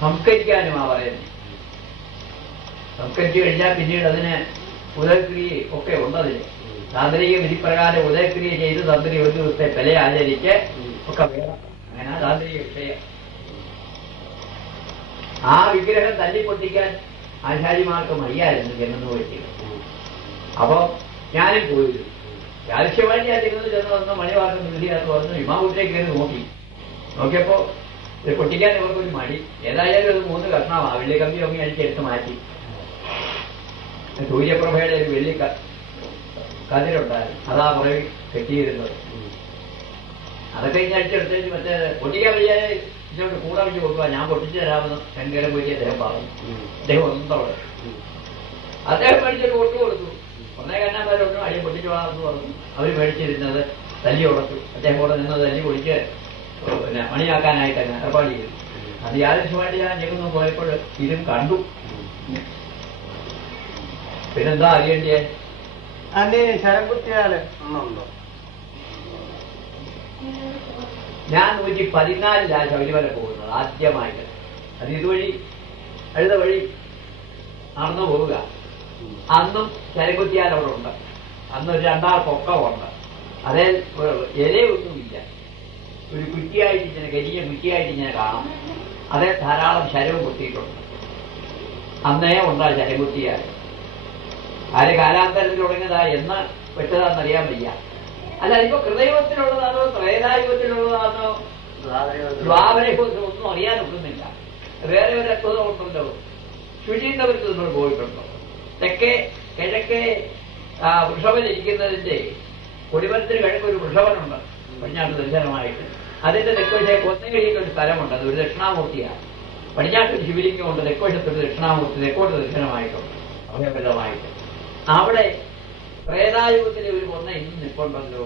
സംസ്കരിക്കാനുമാ പറയുന്നത്. സംസ്കരിച്ചു കഴിഞ്ഞാൽ പിന്നീട് അതിന് ഉദയക്രിയ ഒക്കെ ഉണ്ടതിന് താന്ത്രിക വിധിപ്രകാരം ഉദയക്രിയ ചെയ്ത് തന്ത്രി ഒരു ദിവസത്തെ വില ആചരിച്ച് ഒക്കെ വേണം. അങ്ങനെ താന്ത്രിക വിഷയം. ആ വിഗ്രഹം തല്ലിപ്പൊട്ടിക്കാൻ ആചാര്യമാർക്ക് മയ്യായിരുന്നു ജന്മന്ന് വെച്ച്. അപ്പൊ ഞാനും പോയിരുന്നു. ആവശ്യമായിട്ട് ഞാൻ ചെന്ന് വന്ന് മണിവാക്കം വിധിയാന്ന് പറഞ്ഞു. ഇമാവൂട്ടിലേക്ക് കയറി നോക്കിയപ്പോ ഇത് പൊട്ടിക്കാൻ ഇവർക്കൊരു മടി. ഏതായാലും ഒരു 3 കഷ്ണമാണ്. വെള്ളി കമ്പി ഒക്കെ അടിച്ചെടുത്ത് മാറ്റി. സൂര്യപ്രഭയുടെ ഒരു വെള്ളി കതിരുണ്ടായിരുന്നു. അതാ കുറെ കെട്ടിയിരുന്നത്. അതൊക്കെ ഇങ്ങനെ അടിച്ചെടുത്തേക്ക് മറ്റേ പൊട്ടിക്കാൻ വയ്യാതെ ഇതോട്ട് കൂടെ വെച്ച് കൊടുക്കുക. ഞാൻ പൊട്ടിച്ചു തരാമെന്ന് ശങ്കരം പോയി അദ്ദേഹം പറഞ്ഞു. അദ്ദേഹം ഒന്നോടെ അദ്ദേഹം മേടിച്ചൊരു കൊട്ടു കൊടുത്തു. 1 കണ്ണാന്മാരൊന്നും അടിയെ പൊട്ടിച്ചോളാമെന്ന് പറഞ്ഞു. അവർ മേടിച്ചിരുന്നത് തല്ലി ഉടച്ചു. അദ്ദേഹം കൂടെ നിന്ന് തല്ലി പൊടിച്ച് പിന്നെ മണിയാക്കാനായിട്ട് അങ്ങ് ഏർപ്പാട് ചെയ്തു. അത് യാദൃശ്യമായിട്ട് ഞാൻ ഞെക്കുന്നു പോയപ്പോൾ ഇതും കണ്ടു. പിന്നെന്താ അറിയണ്ടേ? ശരം കുത്തിയാല് ഒന്നുണ്ടോ? ഞാൻ 114 ശബരിമല പോകുന്നത് ആദ്യമായിട്ട്. അത് ഇതുവഴി എഴുത വഴി നടന്നു പോവുക. അന്നും ശരംകുത്തിയാൽ അവിടെ ഉണ്ട്. അന്ന് ഒരു 2 പൊക്കമുണ്ട്. അതേ ഇലയൊന്നുമില്ല. ഒരു കുറ്റിയായിട്ട് ഇങ്ങനെ കരിഞ്ഞ കുറ്റിയായിട്ട് ഇങ്ങനെ കാണാം. അതേ ധാരാളം ശരവും കുത്തിയിട്ടുണ്ട്. അന്നേ ഉണ്ടാ ശരംകുത്തിയാൽ. ആര് കാലാന്തരത്തിൽ തുടങ്ങിയതാ എന്ന് വെച്ചതാണെന്നറിയാൻ വയ്യ. അല്ല ഇപ്പൊ കൃതയുഗത്തിലുള്ളതാണോ ത്രേതായുഗത്തിലുള്ളതാണോ ദ്വാപരയുഗത്തിൽ ഒന്നും അറിയാൻ ഒക്കുന്നില്ല. വേറെ ഒരു അത്ഭുതം ഉണ്ടല്ലോ. ശുചീന്ദ്രപുരത്ത് നമ്മൾ പോയിട്ടുണ്ടോ? തെക്കേ കിഴക്കേ വൃഷഭൻ ഇരിക്കുന്നതിന്റെ കൊടിമരത്തിന് കിഴക്ക് ഒരു വൃഷഭനുണ്ട് പടിഞ്ഞാട്ട് ദർശനമായിട്ട്. അതിന്റെ തെക്കുവശേ കൊന്നകഴിയിൽ ഒരു സ്ഥലമുണ്ട്. അത് ഒരു ദക്ഷിണാമൂർത്തിയാണ്. പടിഞ്ഞാട്ടൊരു ശിവലിംഗമുണ്ട്. തെക്കുവശത്തൊരു ദക്ഷിണാമൂർത്തി തെക്കോട്ട് ദർശനമായിട്ടുണ്ട് അഭയപ്രദമായിട്ട്. അവിടെ പ്രേതായുഗത്തിലെ ഒരു കൊന്ന ഇന്നും നിൽപ്പുണ്ടല്ലോ.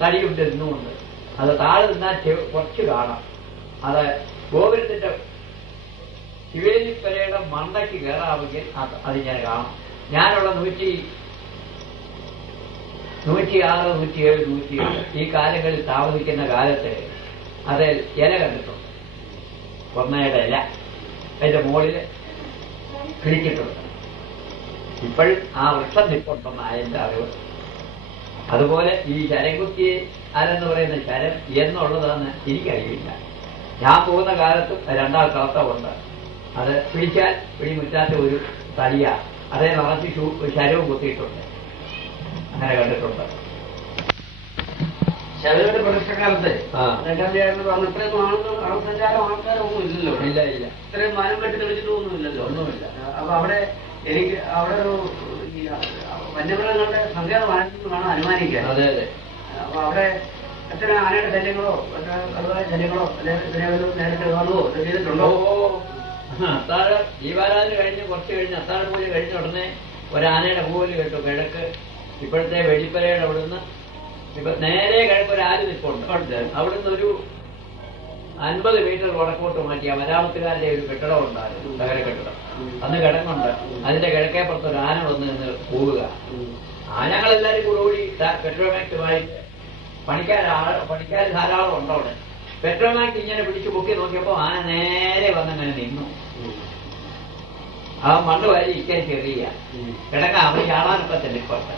തടിയുണ്ട് ഇന്നുമുണ്ട്. അത് താഴെ നിന്നാൽ കുറച്ച് കാണാം. അത് ഗോപുരത്തിന്റെ ശിവേലിപ്പരയുടെ മണ്ടയ്ക്ക് കയറാമെങ്കിൽ അതിങ്ങനെ കാണാം. ഞാനുള്ള 106, 107, 108 ഈ കാലങ്ങളിൽ താമസിക്കുന്ന കാലത്ത് അതിൽ ഇല കണ്ടിട്ടുണ്ട്. കൊന്നയുടെ ഇല അതിന്റെ മുകളിൽ കിളിച്ചിട്ടുണ്ട്. ഇപ്പോഴും ആ വൃക്ഷം നിൽപ്പുണ്ടെന്നാണ് എന്റെ അറിവ്. അതുപോലെ ഈ ശരംകുത്തി ആരെന്ന് പറയുന്ന ശരം എന്നുള്ളതാന്ന് എനിക്കറിയില്ല. ഞാൻ പോകുന്ന കാലത്തും 2 കളത്തമുണ്ട്. അത് പിടിച്ചാൽ പിടിമുറ്റാത്ത ഒരു തടിയ. അതേ നിറച്ച് ശരവും കുത്തിയിട്ടുണ്ട്. അങ്ങനെ കണ്ടിട്ടുണ്ട്. ശബരിമല പ്രതിഷ്ഠക്കാലത്ത് ആൾസഞ്ചാരം ആൾക്കാരൊന്നും ഇല്ലല്ലോ. ഇല്ല. ഇത്രയും മാനം കെട്ടി തെളിച്ചിട്ടൊന്നും ഇല്ലല്ലോ. ഒന്നുമില്ല. അപ്പൊ അവിടെ ഒരു വന്യമൃഗങ്ങളുടെ സങ്കേതമാണെന്ന് വേണം അനുമാനിക്കാൻ. അതെ. അപ്പൊ അവിടെ എത്ര ആനയുടെ ശല്യങ്ങളോ കടുവായ ശല്യങ്ങളോ അല്ലെങ്കിൽ നേരത്തെ കാണുവോ ചെയ്തിട്ടുണ്ടോ? അത്താഴം ദീപാരാധന കഴിഞ്ഞ് കുറച്ച് കഴിഞ്ഞ് അത്താഴ പൂജ കഴിഞ്ഞ ഉടനെ ഒരാനയുടെ പൂവല് കേട്ടു കിഴക്ക്. ഇപ്പോഴത്തെ വെള്ളിപ്പരയുടെ അവിടുന്ന് ഇപ്പൊ നേരെ കിഴക്ക് ഒരു ആര് നിൽപ്പുണ്ട്. അവിടുന്ന് ഒരു 50 മീറ്റർ വടക്കോട്ട് മാറ്റിയ മരാമത്തുകാരുടെ ഒരു കെട്ടിടം ഉണ്ടായിരുന്നു. നഗര കെട്ടിടം. അന്ന് കിടങ്ങുണ്ട്. അതിന്റെ കിഴക്കേപ്പുറത്ത് ഒരു ആന വന്ന് നിന്ന് പോവുക. ആനകളെല്ലാരും കൂടി പെട്രോമാക്റ്റുമായിട്ട് പണിക്കാർ ധാരാളം ഉണ്ട് അവിടെ. പെട്രോമാക്ട് ഇങ്ങനെ പിടിച്ച് പൊക്കി നോക്കിയപ്പോ ആന നേരെ വന്നങ്ങനെ നിന്നു. ആ മണ്ണ് വാരി ഇക്കാൻ ചെറിയ കിടങ്ങ അവർ ചാടാനൊക്കെ തെളിപ്പുണ്ട്.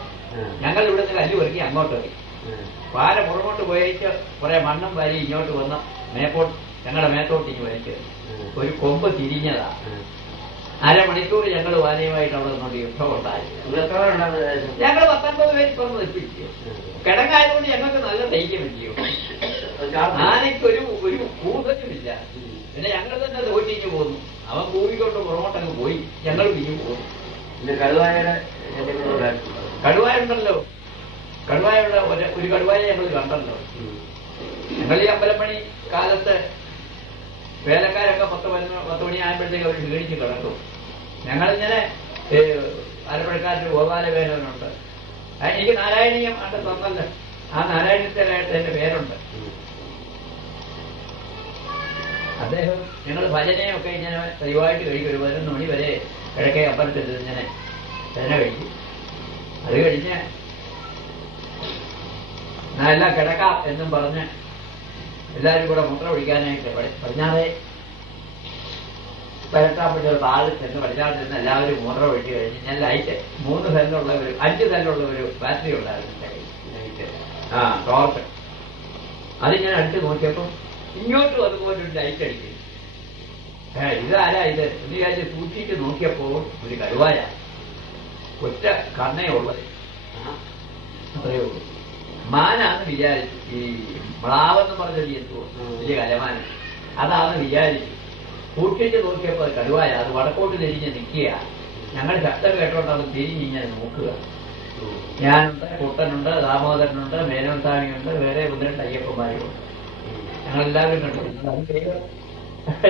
ഞങ്ങൾ ഇവിടുന്ന് കല്ല് പെറുക്കി അങ്ങോട്ട് പോയി. പാല പുറകോട്ട് പോയിട്ട് കുറെ മണ്ണും വാരി ഇങ്ങോട്ട് വന്ന് ഞങ്ങളുടെ മേത്തോട്ട് ഇനി വലിച്ചത്. ഒരു കൊമ്പ് തിരിഞ്ഞതാ. 1/2 മണിക്കൂർ ഞങ്ങൾ വാനയുമായിട്ട് അവിടെ നിന്നുകൊണ്ട് യുദ്ധം ഉണ്ടായി. ഞങ്ങൾ 19 പേര് ഇപ്പം നിർപ്പിച്ചു. കിടങ്ങായതുകൊണ്ട് ഞങ്ങൾക്ക് നല്ല ധൈര്യം ചെയ്യും. ആനയ്ക്ക് ഒരു കൂതലുമില്ല. പിന്നെ ഞങ്ങൾ തന്നെ തോറ്റിഞ്ഞു പോന്നു. അവൻ കൂവിക്കൊണ്ട് പുറകോട്ടങ്ങ് പോയി. ഞങ്ങൾ പിരിഞ്ഞു പോന്നു. കടുവായുണ്ടല്ലോ. കടുവായുള്ള ഒരു കടുവായെ ഞങ്ങൾ കണ്ടല്ലോ. ഞങ്ങൾ ഈ അമ്പലമണി കാലത്ത് വേലക്കാരൊക്കെ 10 മണിയാകുമ്പോഴത്തേക്ക് അവർ ക്ഷീണിച്ച് കിടക്കും. ഞങ്ങളിങ്ങനെ ആലപ്പുഴക്കാരന് ഗോപാലവേലവനുണ്ട്. എനിക്ക് നാരായണീയം ആണ്ട് തന്നല്ലോ. ആ നാരായണീയത്തിലായിട്ട് എൻ്റെ പേരുണ്ട്. അദ്ദേഹം ഞങ്ങൾ ഭജനയൊക്കെ ഇങ്ങനെ പതിവായിട്ട് കഴിക്കും. ഒരു 11 മണി വരെ കിഴക്കേ അമ്പലത്തിൽ ഇങ്ങനെ ഭജന കഴിക്കും. അത് കഴിഞ്ഞ് ഞാൻ എല്ലാം കിടക്കാം എന്നും പറഞ്ഞ് എല്ലാവരും കൂടെ മുദ്ര ഒഴിക്കാനായിട്ട് പടിഞ്ഞാറേ പരട്ടാപ്പറ്റ താഴെ ചെന്ന് പടിഞ്ഞാറ് ചെന്ന് എല്ലാവരും മുദ്ര ഒഴിച്ച് കഴിഞ്ഞ് ഞാൻ ലൈറ്റ് 3 സെല്ലുള്ള ഒരു 5 സെല്ലുള്ള ഒരു ബാറ്ററി ഉണ്ടായിരുന്നു ലൈറ്റ്, ടോർച്ച്. അതിങ്ങനെ അടിച്ച് നോക്കിയപ്പോൾ ഇങ്ങോട്ടും അതുപോലൊരു ലൈറ്റ് അടിക്കുന്നു. ഇതാരാ ഇത് എന്ന് വിചാരിച്ച് സൂക്ഷിച്ച് നോക്കിയപ്പോൾ ഒരു കരുവായ ഒറ്റ കണ്ണേ ഉള്ളത്, അത്രയേ ഉള്ളൂ. മാനാന്ന് വിചാരിച്ചു. ഈ മ്ലാവെന്ന് പറഞ്ഞൊരു എത്തുവോ വലിയ കലമാന, അതാന്ന് വിചാരിച്ചു. സൂക്ഷിച്ച് നോക്കിയപ്പോൾ അത് കരുവായ. അത് വടക്കോട്ട് തിരിഞ്ഞ് നിൽക്കുക. ഞങ്ങൾ ശബ്ദം കേട്ടോണ്ട് അത് തിരിഞ്ഞിങ്ങനെ നോക്കുക. ഞാനുണ്ട്, കുട്ടനുണ്ട്, ദാമോദരനുണ്ട്, മേനോൻ സ്വാമിയുണ്ട്, വേറെ 1-2 അയ്യപ്പന്മാരുമുണ്ട്. ഞങ്ങളെല്ലാവരും കണ്ടു.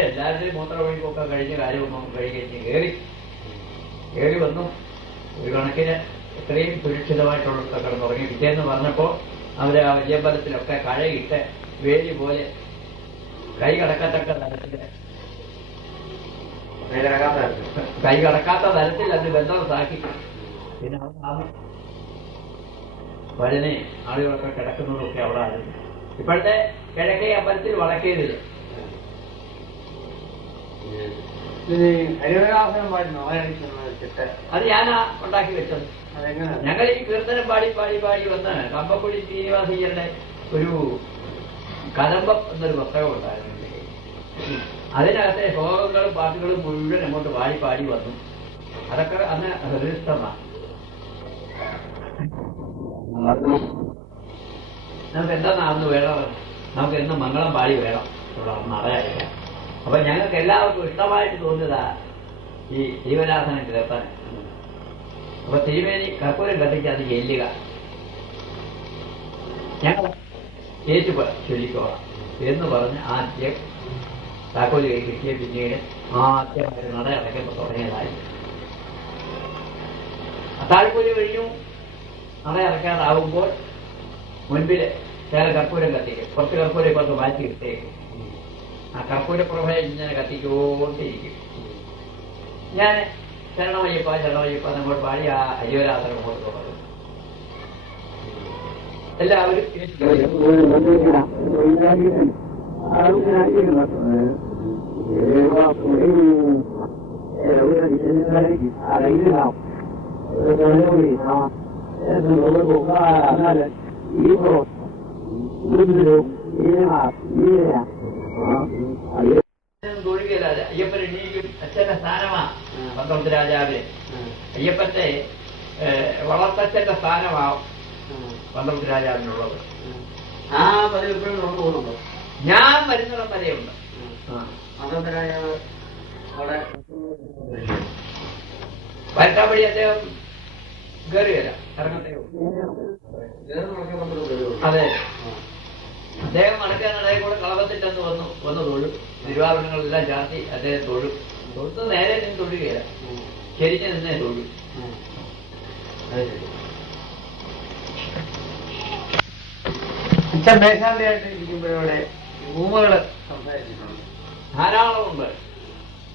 എല്ലാവരുടെയും മൂത്രമൊഴിപ്പൊക്കെ കഴിഞ്ഞ് കാര്യമൊന്നും കഴിക്കഴിഞ്ഞ് കയറി വന്നു. ഒരു കണക്കിന് എത്രയും സുരക്ഷിതമായിട്ടുള്ള കിടന്നുറങ്ങി. പിറ്റേന്ന് പറഞ്ഞപ്പോൾ അവര് ആ വലിയമ്പലത്തിലൊക്കെ കഴയിട്ട് വേലി പോലെ കൈ കടക്കത്തക്ക തരത്തിൽ അത് ബന്ധവസാക്കി. പിന്നെ ഭജനെ ആളുകളൊക്കെ കിടക്കുന്നതൊക്കെ അവിടെ ആയിരുന്നു. ഇപ്പോഴത്തെ കിഴക്കേ അമ്പലത്തിൽ വടക്കേതില്ല. അത് ഞാനാ ഉണ്ടാക്കി വെച്ചത്. ഞങ്ങൾ ഈ കീർത്തനം പാടി വന്ന് കമ്പക്കുടി ശ്രീനിവാസയ്യരുടെ ഒരു കദംബം എന്നൊരു പുസ്തകം ഉണ്ടായിരുന്നു. അതിനകത്തെ ശ്ലോകങ്ങളും പാട്ടുകളും മുഴുവൻ അങ്ങോട്ട് പാടി വന്നു. അതൊക്കെ അന്ന് ഹൃദയസ്ഥമാണ്. നമുക്ക് എന്താ അന്ന് വേണം, നമുക്ക് എന്നും മംഗളം പാടി വേണം അറിയാം. അപ്പൊ ഞങ്ങൾക്ക് എല്ലാവർക്കും ഇഷ്ടമായിട്ട് തോന്നിയതാ ഈ ജീവനാഥനം കീർത്തനം. അപ്പൊ തിരുമേനി കർപ്പൂരം കത്തിച്ച് അത് ചെല്ലുക, ഞങ്ങൾ ഏറ്റു ചൊല്ലിക്കോളാം എന്ന് പറഞ്ഞ് ആദ്യം താക്കോല് കൈ കിട്ടിയ പിന്നീട് ആദ്യമായി നട അടയ്ക്കുമ്പോൾ തുടങ്ങിയതായി. അത്താഴക്കൂലി കഴിഞ്ഞു. നട അടയ്ക്കാറാവുമ്പോൾ മുൻപിൽ വേറെ കർപ്പൂരം കത്തിക്കും. കുറച്ച് കർപ്പൂരം ഇപ്പുറത്ത് മാറ്റി ഇട്ടേക്കും. ആ കർപ്പൂരപ്രഭ ഇങ്ങനെ കത്തിക്കൊണ്ടിരിക്കും. ഞാൻ ശരണമയ്യപ്പ നമ്മോട് പാടി ആ അയ്യോരാത്രം അങ്ങോട്ട് തുടങ്ങും. എല്ലാവരും തൊഴുകയില്ലാതെ അയ്യപ്പൻ എണ്ണീക്കും. അച്ഛന്റെ സ്ഥാനമാ പന്ത്രണ്ട് രാജാവിന്. അയ്യപ്പന്റെ വളർത്തച്ഛന്റെ സ്ഥാനമാവും പന്ത്രണ്ട് രാജാവിനുള്ളത്. ആ പതിവ് ഇപ്പോഴും നമുക്ക് പോകുന്നുണ്ടോ? ഞാൻ വരുന്നിടം വരെയുണ്ട്. പന്ത്രണ്ട് രാജാവ് അവിടെ വരട്ടാൻ വഴി അദ്ദേഹം കയറി വരാം, ഇറങ്ങത്തേ ഉള്ളൂ. അതെ, അദ്ദേഹം നടക്കാനിടയിൽ കൂടെ കളവത്തിൽ ചെന്ന് വന്ന് തൊഴും. തിരുവാഭരണങ്ങളെല്ലാം ചാർത്തി അദ്ദേഹം തൊഴും. തൊഴുത്ത് നേരെ നിന്ന് തൊഴുകയില്ല, ചെരിഞ്ഞ് നിന്നേ തൊഴും. അച്ഛൻ മേഘാലയായിട്ട് ഇരിക്കുമ്പോഴവിടെ ഊമകള് സംസാരിച്ചിട്ടുണ്ട് ധാരാളമുണ്ട്.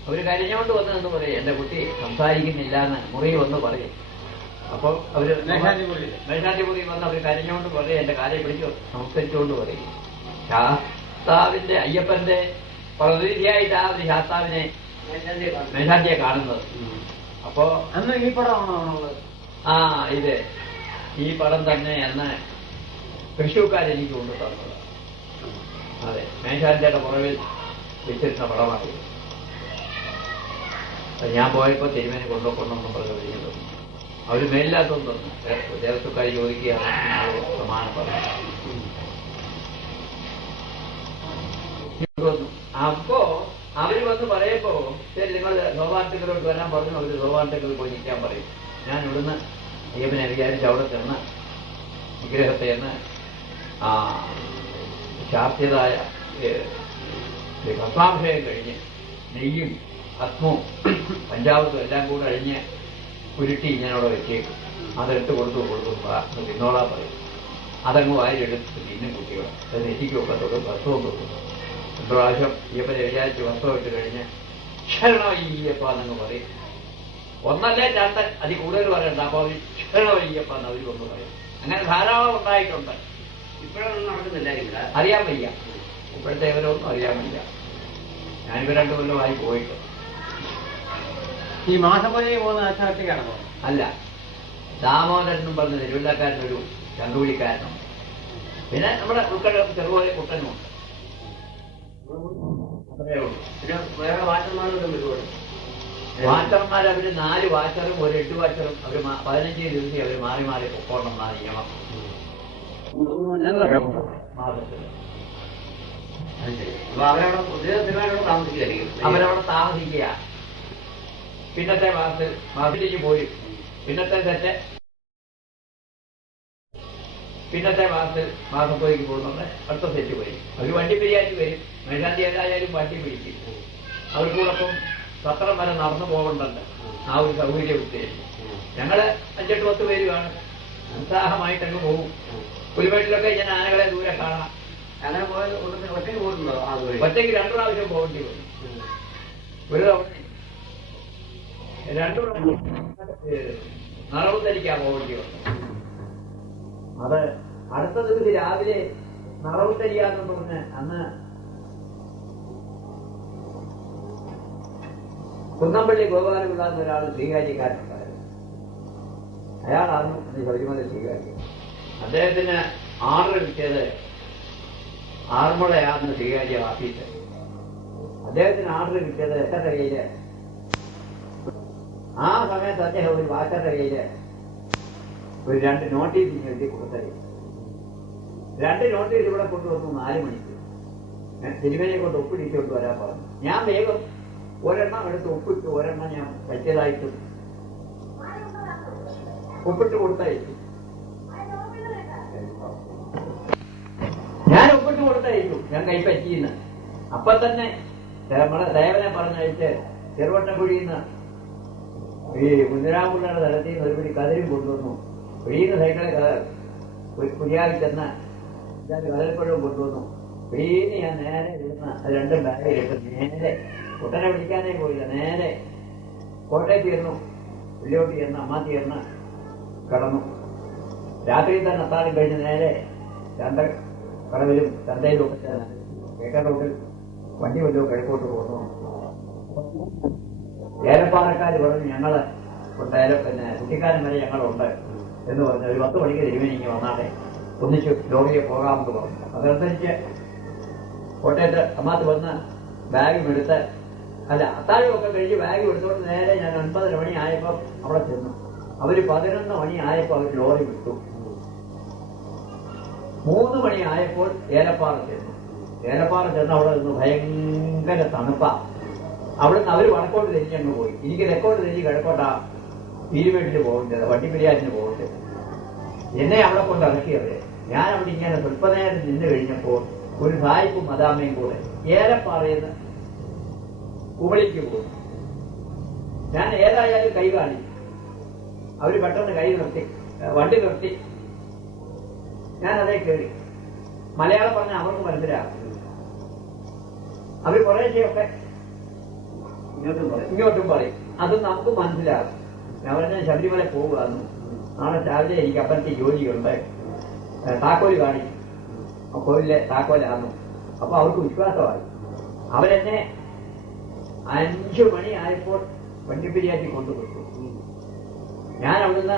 അവര് കരഞ്ഞോണ്ട് വന്നതെന്ന് പറയും, എന്റെ കുട്ടി സംസാരിക്കുന്നില്ല എന്ന് മുറി വന്ന് പറയും. അപ്പോൾ അവര് മേഘാന്തിപുരി വന്ന് അവർ കരഞ്ഞോണ്ട് പറയും, എന്റെ കാര്യം പിടിച്ച് സംസ്കരിച്ചുകൊണ്ട് പറയും. ശാസ്താവിന്റെ അയ്യപ്പന്റെ പ്രതിനിധിയായിട്ടാണ് അവർ ശാസ്താവിനെ മേഘാന്തിയെ കാണുന്നത്. അപ്പോ അന്ന് ഈ പടമാണോ? ഇത് ഈ പടം തന്നെ അന്ന് തൃശ്ശൂർക്കാരെനിക്ക് കൊണ്ടു തന്നത്. അതെ, മേഘാന്തിയുടെ പുറകിൽ വെച്ചിരുന്ന പടമാണ്. ഞാൻ പോയപ്പോ തിരുമേനി കൊണ്ടുവന്നു പറഞ്ഞു കഴിഞ്ഞത്. അവര് മേലില്ലാത്തൊന്നും തന്നു. ദേവസ്വക്കാർ ചോദിക്കുകയാണ് പ്രമാണം പറഞ്ഞു. അപ്പോ അവര് വന്ന് പറയപ്പോ, ശരി നിങ്ങൾ സോപാനത്തേക്കിലോട്ട് വരാൻ പറഞ്ഞു. അവര് സോപാനത്തേക്കിൽ പോയി നിൽക്കാൻ പറയും. ഞാൻ ഇവിടുന്ന് അയ്യപ്പനെ വിചാരിച്ച് അവിടെ ചെന്ന് വിഗ്രഹത്തെ നിന്ന് ശാസ്ത്രീയതായ ഭസ്മാഭിഷേകം കഴിഞ്ഞ് നെയ്യും ഭസ്മവും പഞ്ചാബത്തും എല്ലാം കൂടെ അഴിഞ്ഞ് ഉരുട്ടി ഇങ്ങനോടെ വെച്ചേക്കും. അതെടുത്ത് കൊടുത്തു തിന്നോളാ പറയും. അതങ്ങ് വായിലെടുത്ത് തിന്നും കുട്ടികൾ. അത് നെറ്റിക്കൊക്കെ തൊട്ട് ഭസ്മവും കൊടുക്കും. 2 പ്രാവശ്യം അയ്യപ്പനെ വിചാരിച്ച് ഭസ്മം ഇട്ട് കഴിഞ്ഞ് ശരണമയ്യപ്പ എന്നങ്ങ് പറയും. 1 അല്ലേ 2 അതിൽ കൂടുതൽ പറയണ്ട. അപ്പോൾ അവർ ശരണമയ്യപ്പ എന്ന് അവർ കൊണ്ട് പറയും. അങ്ങനെ ധാരാളം ഉണ്ടായിട്ടുണ്ട്. ഇപ്പോഴൊന്നും നടക്കുന്നില്ല. അറിയാൻ വയ്യ, ഇപ്പോഴത്തെ ഇവരൊന്നും അറിയാൻ വയ്യ. ഞാനിപ്പോൾ 2 കൊല്ലമായി പോയിട്ട്. ഈ മാസപ്പുഴയിൽ പോകുന്ന ആശാട്ടിക്കാണോ? അല്ല, ദാമോദരനും പറഞ്ഞ തിരുവല്ലക്കാരനൊരു ചങ്കുവിളിക്കാരനുണ്ട്. പിന്നെ നമ്മുടെ കുട്ടനും ചെറുപോലെ കുട്ടനുമുണ്ട്. അത്രയേ ഉള്ളൂ. പിന്നെ വേറെ വാച്ചന്മാരും വരുവാണ്. വാച്ചർമാർ അവർ 4 വാച്ചറും ഒരു 8 വാച്ചറും അവർ 15 ദിവസം അവർ മാറി മാറി പൊക്കോണമെന്നാണ് നിയമം. അവരവിടെ ഉദ്യോഗസ്ഥന്മാരോട് താമസിക്കുകയായിരിക്കും. അവരവിടെ താമസിക്കുക. പിന്നത്തെ മാസത്തിലേക്ക് പോരും. പിന്നത്തെ സെറ്റ് പിന്നത്തെ മാസപ്പോയിക്ക് പോകുന്നുണ്ട്. അടുത്ത സെറ്റ് വരും. അവർ വണ്ടി പിരിയാറ്റി വരും. മേശാന്തി ഏതായാലും വണ്ടി പിടിക്കും. അവർക്കൂടൊപ്പം സത്രം വരെ നടന്നു പോകണ്ടല്ലോ. ആ ഒരു സൗകര്യം ഉദ്ദേശിക്കും. ഞങ്ങള് 5-8-10 പേര് കാണും. ഉത്സാഹമായിട്ടങ്ങ് പോകും. പുലിമേട്ടിലൊക്കെ ഇങ്ങനെ ആനകളെ ദൂരെ കാണാം. അങ്ങനെ പോയത് ഒറ്റയ്ക്ക് പോയിട്ടുണ്ടോ? ഒറ്റയ്ക്ക് 2 പ്രാവശ്യം പോകേണ്ടി വരും. ഒരു തവണ 2 പ്രാവശ്യം നറവുത്തലിക്കാ പോകേണ്ടി വന്നു. അത് അടുത്ത ദിവസം രാവിലെ നറവുത്തലിയാന്ന് പറഞ്ഞ് അന്ന് കുന്നമ്പള്ളി ഗോപാലപിള്ള എന്നൊരാൾ സ്വീകാര്യക്കാരനുണ്ടായിരുന്നു. അയാളാണ് ശബരിമല സ്വീകാര്യം. അദ്ദേഹത്തിന് ആർഡർ കിട്ടിയത് ആറന്മുളയാണെന്ന് സ്വീകാര്യ ആഫീസ്. അദ്ദേഹത്തിന് ആർഡർ കിട്ടിയത് എന്റെ കയ്യില്. ആ സമയത്ത് അദ്ദേഹം ഒരു വാച്ചറുടെ കയ്യില് ഒരു 2 നോട്ടീസ് എഴുതി കൊടുത്തത്. 2 നോട്ടീസ് ഇവിടെ കൊണ്ടുവന്നു 4 മണിക്ക്. തിരുമേനിയെ കൊണ്ട് ഒപ്പിടിച്ചുകൊണ്ട് വരാൻ പറഞ്ഞു. ഞാൻ വേഗം ഒരെണ്ണം എടുത്ത് ഒപ്പിട്ട് ഒരെണ്ണം ഞാൻ പറ്റിയതായിട്ടും ഒപ്പിട്ട് കൊടുത്തയച്ചു. ഞാൻ ഒപ്പിട്ട് കൊടുത്തയച്ചു. ഞാൻ കൈപ്പറ്റിന്ന്. അപ്പൊ തന്നെ നമ്മളെ ദേവനെ പറഞ്ഞയച്ച് ചെറുവട്ടക്കുഴിയിൽ നിന്ന് ഈ കുഞ്ഞിരാമുള്ളയുടെ തലത്തിൽ നിന്ന് ഒരുപിടി കതിരും കൊണ്ടുവന്നു. പിഴീന്ന് സൈക്കിളെ കുര്യാവിൽ ചെന്ന് കതിരപ്പഴവും കൊണ്ടുവന്നു. പിഴീന്ന് ഞാൻ നേരെ ഇരുന്ന് 2 ബാഗിലിട്ട് നേരെ കുട്ടനെ പിടിക്കാനേ പോയില്ല. നേരെ കോട്ടയത്ത് ചെന്നു. പുള്ളിയോട്ട് ചെന്ന് അമ്മാത്തി ചെന്ന് കടന്നു. രാത്രിയിൽ തന്നെ അത്താഴം കഴിഞ്ഞ് നേരെ 2 കടവിലും ചന്തയിലും ഒക്കെ ചേർന്ന് കേക്കർ റോഡിൽ വണ്ടി വല്ലതും കിഴക്കോട്ട് പോകുന്നു. ഏലപ്പാറക്കാർ പറഞ്ഞു ഞങ്ങള് പിന്നെ കുട്ടിക്കാരൻ വരെ ഞങ്ങളുണ്ട് എന്ന് പറഞ്ഞു. ഒരു 10 മണിക്ക് തിരുമേനിക്ക് വന്നാട്ടെ ഒന്നിച്ച് ലോറിയെ പോകാമെന്ന് പറഞ്ഞു. അതനുസരിച്ച് കോട്ടയത്ത് അമ്മാത്ത് വന്ന് ബാഗും എടുത്ത് അത്താഴമൊക്കെ കഴിഞ്ഞ് ബാഗ് എടുത്തുകൊണ്ട് നേരെ ഞാൻ 9:30 മണി ആയപ്പോൾ അവിടെ ചെന്നു. അവര് 11 മണി ആയപ്പോൾ അവർ ലോറി വിട്ടു. 3 മണി ആയപ്പോൾ ഏലപ്പാറ ചെന്നു. ഏലപ്പാറ ചെന്ന് അവിടെ നിന്ന് ഭയങ്കര തണുപ്പാ. അവിടുന്ന് അവർ വടക്കോട്ട് തിരിഞ്ഞങ്ങ് പോയി. എനിക്ക് തെക്കോട്ട് തിരിഞ്ഞ് കിഴക്കോട്ടാ പീരുമേട്ടിന് പോകേണ്ടത്, വണ്ടിപ്പിരിയാറ്റിന് പോകേണ്ടത്. എന്നെ അവിടെ കൊണ്ട് ഇറക്കിയവര്. ഞാൻ അവിടെ ഇങ്ങനെ സ്വല്പനേരം നിന്ന് കഴിഞ്ഞപ്പോൾ ഒരു സായിപ്പും മദാമയും കൂടെ ഏലപ്പാറയെന്ന് കുമളിക്ക് പോകും. ഞാൻ ഏതായാലും കൈ കാണി. അവര് പെട്ടെന്ന് കൈ നിർത്തി, വണ്ടി നിർത്തി. ഞാൻ അതേ കയറി. മലയാളം പറഞ്ഞാൽ അവർക്ക് മനസ്സിലാകും. അവർ കുറേശ്ശെയൊക്കെ ഇങ്ങോട്ടും പറയും. അത് നമുക്ക് മനസ്സിലാകും. ഞാൻ പറഞ്ഞ ശബരിമല പോവുകയെന്നു. നാളെ രാവിലെ എനിക്ക് അപ്പനത്തെ ജോലിയുണ്ട്, താക്കോല് കാണിക്കും, കോവിലെ താക്കോലാന്നു. അപ്പൊ അവർക്ക് വിശ്വാസമായി. അവരെന്നെ 5 മണി ആയപ്പോൾ വണ്ടിപ്പിരിയാറ്റി കൊണ്ടുപോയിട്ടു. ഞാൻ അവിടുന്ന്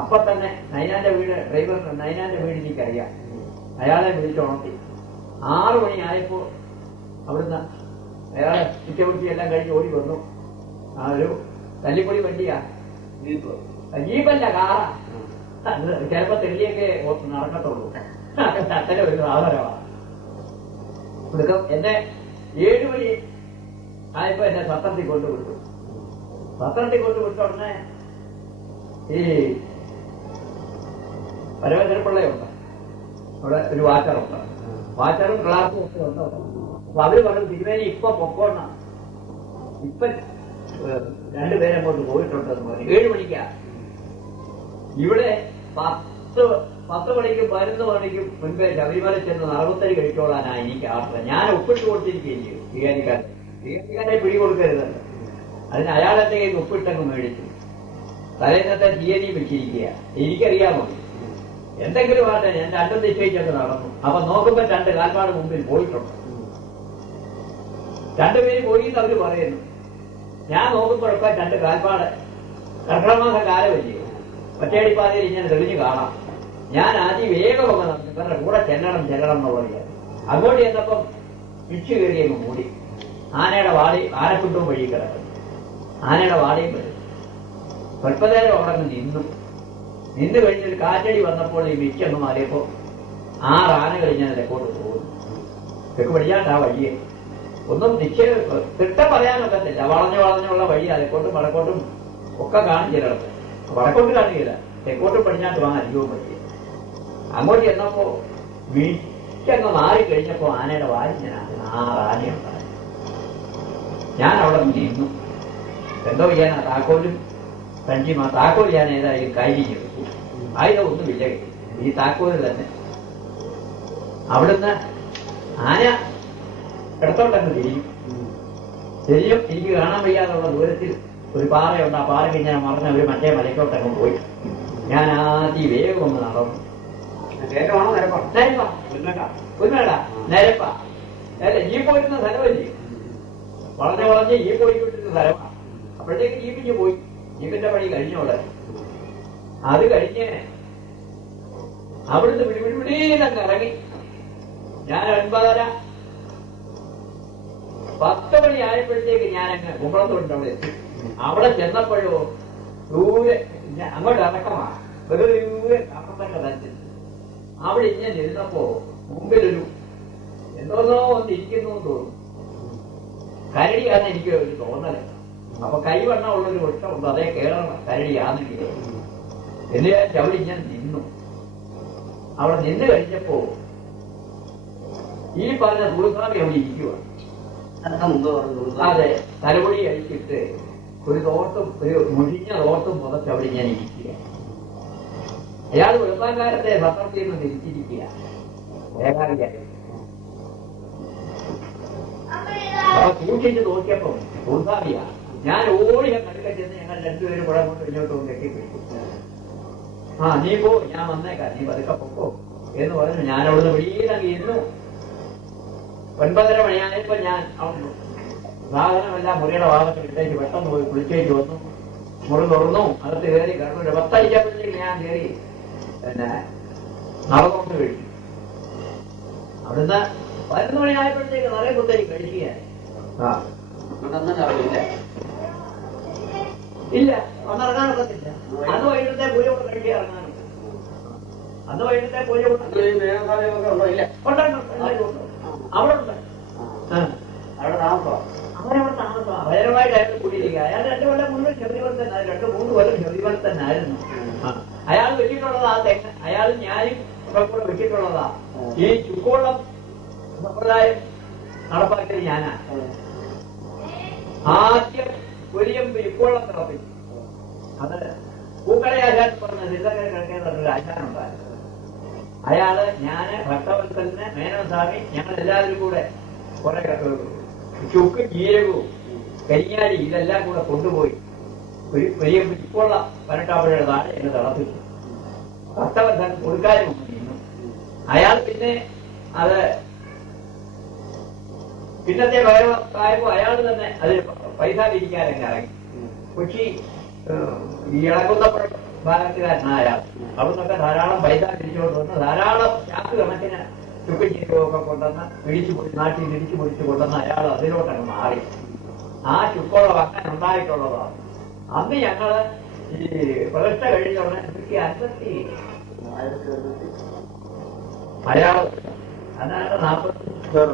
അപ്പൊ തന്നെ നൈനാന്റെ വീട്, ഡ്രൈവറിന് നൈനാന്റെ വീട് എനിക്കറിയാം. അയാളെ വിളിച്ചുണർത്തി. 6 മണി ആയപ്പോൾ അവിടുന്ന് അയാളെ ഉച്ചവൃത്തി എല്ലാം കഴിഞ്ഞ് ഓടി വന്നു. ആ ഒരു തല്ലിപ്പൊടി വണ്ടിയാ, ജീപ്പല്ല, കാറാ. ചിലപ്പോ തെള്ളിയൊക്കെ നടക്കത്തുള്ളൂ. അത്തരം ഒരു സാധനമാണ്. എന്നെ 7 മണി ആയപ്പോ എന്നെ സത്രത്തിൽ കൊണ്ടുവിട്ടു. സത്രത്തിൽ കൊണ്ടുവിട്ട ഉടനെ ഈ പരമചരപ്പിള്ളയുണ്ട് അവിടെ, ഒരു വാച്ചറുണ്ട്. വാച്ചറും ക്ലാർക്കും ഒക്കെ ഉണ്ട്. അപ്പൊ അവര് പറഞ്ഞു തിരുമേനി ഇപ്പൊ പൊക്കോണ, ഇപ്പൊ രണ്ടുപേരെ അങ്ങോട്ട് പോയിട്ടുണ്ടെന്ന് പറഞ്ഞു. 7 മണിക്കാ. ഇവിടെ 10 മണിക്കും 11 മണിക്കും മുൻപേ ശബരിമല ചെന്ന് നറുത്തരി കഴിച്ചോളാനാ എനിക്ക് ആർത്ത. ഞാൻ ഒപ്പിട്ട് കൊടുത്തിരിക്കുകയും ചെയ്തു സ്വീകാരിക്കാരെ പിടികൊടുക്കരുതല്ലോ. അതിന് അയാളെന്റെ കയ്യിൽ ഒപ്പിട്ടങ്ങ് മേടിച്ചു. തലേന്നത്തെ തീയതി വെച്ചിരിക്കുക. എനിക്കറിയാമോ എന്തെങ്കിലും ആട്ടെ, ഞാൻ 2 നിശ്ചയിച്ചൊക്കെ നടന്നു. അപ്പൊ നോക്കുമ്പോ 2 കാൽപ്പാട് മുമ്പിൽ പോയിട്ടുണ്ട്. 2 പേര് പോയി എന്ന് അവര് പറയുന്നു. ഞാൻ നോക്കുമ്പോഴൊക്കെ 2 കാൽപ്പാട് കർക്കിടമാസ കാലമല്ലേ, ഒറ്റയടിപ്പാതയിൽ ഇങ്ങനെ തെളിഞ്ഞു കാണാം. ഞാൻ ആദ്യം വേഗം ഒക്കെ നടന്നു. ഇവരുടെ കൂടെ ചെല്ലണം എന്നുള്ളത്. അങ്ങോട്ട് ചെന്നപ്പം ഇടിച്ചു കയറി അങ്ങ് മൂടി. ആനയുടെ വാടി ആനക്കുണ്ടവും വഴി കിടക്കും. ആനയുടെ വാടിയും വരും. സ്വല്പനേരം അവിടെ നിന്ന് കഴിഞ്ഞൊരു കാറ്റടി വന്നപ്പോൾ ഈ മിച്ചങ്ങ് മാറിയപ്പോ 6 ആനകൾ ഇങ്ങനെ തെക്കോട്ട് പോകുന്നു. തെക്ക് പടിഞ്ഞാട്ടാ വഴിയെ ഒന്നും തിട്ട പറയാനൊക്കത്തില്ല. വളഞ്ഞുള്ള വഴി തെക്കോട്ടും വടക്കോട്ടും ഒക്കെ കാണും. ചിലർക്ക് വടക്കോട്ട് കാണുകയില്ല, തെക്കോട്ടും പടിഞ്ഞാട്ടും അധികവും വഴി. അങ്ങോട്ട് ചെന്നപ്പോ മിച്ചങ്ങ് മാറിക്കഴിഞ്ഞപ്പോ ആനയുടെ വാരി ഞാൻ 6 ആനയുണ്ടായി. ഞാൻ അവിടെ നിന്നു. എന്തോ ചെയ്യാനാ, താക്കോലും സഞ്ചിമാ. താക്കോൽ ഞാൻ ഏതായാലും കൈകിഞ്ഞു വെച്ചു. ആയുധം ഒന്നുമില്ല. ഈ താക്കോല് തന്നെ. അവിടുന്ന് ആന ഇടത്തോട്ടങ്ങ് തിരിയും. എനിക്ക് കാണാൻ വയ്യാതുള്ള ദൂരത്തിൽ ഒരു പാറയുണ്ട്. ആ പാറയ്ക്ക് ഞാൻ മറന്ന് ഒരു മറ്റേ മലയ്ക്കോട്ടങ്ങ് പോയി. ഞാൻ ആദ്യം വേഗം ഒന്ന് നടന്നു. നിരപ്പ അല്ല, ഈ പോയിരുന്ന സ്ഥലമല്ലേ, വളഞ്ഞ് ഈ പോയിക്കൊണ്ടിരുന്ന സ്ഥലമാണ്. അപ്പോഴത്തേക്ക് ജീപ്പിഞ്ഞ് പോയി. ജീപ്പിന്റെ പണി കഴിഞ്ഞോടെ. അത് കഴിഞ്ഞ് അവിടുന്ന് പിടിപിടിപിടീന്നങ്ങ് ഇറങ്ങി. ഞാൻ 9:30 10 മണി ആയപ്പോഴത്തേക്ക് ഞാനങ്ങ് കുമ്പളത്തോണ്ട് അവിടെ എത്തി. അവിടെ ചെന്നപ്പോഴോ ദൂരെ അങ്ങോട്ട് ഇറക്കമാണ്. ഒരു ദൂരെ കാപ്പത്തൊക്കെ തരത്തിൽ അവിടെ ഇങ്ങനെ ഇരുന്നപ്പോ മുമ്പിലൊരു എന്തോന്നോ ഒന്ന് ഇരിക്കുന്നു തോന്നുന്നു. കരടിയാന്ന് എനിക്ക് ഒരു തോന്നല്. അപ്പൊ കൈവണ്ണ ഉള്ളൊരു വൃക്ഷമുണ്ട്, അതേ കേറണം കരടിയാന്നെങ്കിൽ എന്ന് ഞാൻ ചവിടി ഞാൻ നിന്നു. അവിടെ നിന്ന് കഴിഞ്ഞപ്പോ ഈ പറഞ്ഞ ദൂർസ്വാമി അവിടെ ഇരിക്കുക. അതെ, തലമുടി അഴിച്ചിട്ട് ഒരു മുഴിഞ്ഞ തോർത്തും പുറത്ത് അവിടെ ഞാൻ ഇരിക്കുക. അയാൾ വെളുപ്പാങ്കാലത്തെ സത്രത്തിൽ നിന്ന് തിരിച്ചിരിക്കുക. ഏകാരിയായി അപ്പൊ സൂക്ഷിച്ച് നോക്കിയപ്പോ ദൂർസ്വാമിയാ. ഞാൻ ഓടിയ കടുക്ക ചെന്ന് ഞങ്ങൾ 2 പേരും കൂടെ കൊണ്ട് ഇങ്ങോട്ടും കെട്ടിപ്പിടിച്ചു. നീ പോ, ഞാൻ വന്നേക്കാം, നീ പതുക്കെ പൊക്കോ എന്ന് പറഞ്ഞു. ഞാൻ അവിടുന്ന് വീടങ്ങി ഇരുന്നു. 9:30 മണിയായപ്പോ ഞാൻ സാധനമെല്ലാം മുറിയുടെ ഭാഗത്ത് ഇട്ടേക്ക് പെട്ടെന്ന് പോയി കുളിച്ചേക്ക് വന്നു. മുറി തുറന്നു, അകത്ത് കയറി കിടന്നു. 10 അടിച്ചപ്പോഴത്തേക്ക് ഞാൻ കയറി നടന്നുകൊണ്ട് കഴിച്ചു. അവിടുന്ന് 11 മണിയായപ്പോഴത്തേക്ക് നിറയെ കുത്തരി കഴിക്കുക. ഇല്ല, വന്നിറങ്ങാനൊക്കത്തില്ല. അന്ന് വൈകിട്ടത്തെ പൂജ കൊണ്ട് കഴിക്കുക ഇറങ്ങാനുണ്ട്. അന്ന് വൈകിട്ടത്തെ പൂജ കൊണ്ട് അവിടെ ഉണ്ട്. അവരവിടെ താമസം അവരമായിട്ട് അയാൾ കൂടിയിരിക്കുക. അയാൾ 2 കൊല്ലം മുഴുവൻ ശബരിമല തന്നെ, 2-3 കൊല്ലം ശബരിമല തന്നെ ആയിരുന്നു. അയാൾ വെച്ചിട്ടുള്ളതാ തെങ്ങ്. അയാളും ഞാനും ഒക്കെ കൂടെ വെച്ചിട്ടുള്ളതാ. ഈ ചുക്കോളം സമ്പ്രദായം നടപ്പാക്കിയത് ഞാനാ. ആദ്യം ഒരിയം ഇക്കോളം തിളപ്പിച്ചു. അത് പൂക്കളയാശാൻ പറഞ്ഞ തിരുത്തക്കര കിടക്കേണ്ട ആശാനുണ്ടായിരുന്നു. അയാള്, ഞാന്, ഭക്തവത്സലിന്, മേനോസ്വാമി, ഞങ്ങൾ എല്ലാവരും കൂടെ കുറെ ചുക്ക്, ജീരകവും കരിഞ്ഞാലി ഇതെല്ലാം കൂടെ കൊണ്ടുപോയി ഒരു വലിയ ഇപ്പോഴുള്ള 18 താഴെ എന്നെ തിളപ്പിച്ചു. ഭക്തവത്സൻ കൊടുക്കാനും നിന്നു. അയാൾ പിന്നെ അത് പിന്നത്തെ ആയപ്പോ അയാൾ തന്നെ അതിന് പൈസ പിരിക്കാനൊക്കെ ഇറങ്ങി. കൊച്ചി ഈ ഇളക്കുന്നപ്പുഴ ഭാഗത്തുകാരനായ അയാൾ അവിടുന്നൊക്കെ ധാരാളം പൈസ പിരിച്ചുകൊണ്ട് വന്ന് ധാരാളം ചാക്ക് കണക്കിന് ചുക്കുചീരകമൊക്കെ കൊണ്ടുവന്ന് നാട്ടിൽ ഇടിച്ചു പൊടിച്ചു കൊണ്ടുവന്ന് അയാൾ അതിലോട്ടങ്ങ് മാറി. ആ ചുക്കോള വക്കാൻ ഉണ്ടായിട്ടുള്ളതാണ്. അന്ന് ഞങ്ങള് ഈ പ്രതിഷ്ഠ കഴിഞ്ഞ ഉടനെ 50 മലയാളം അതാണ് 40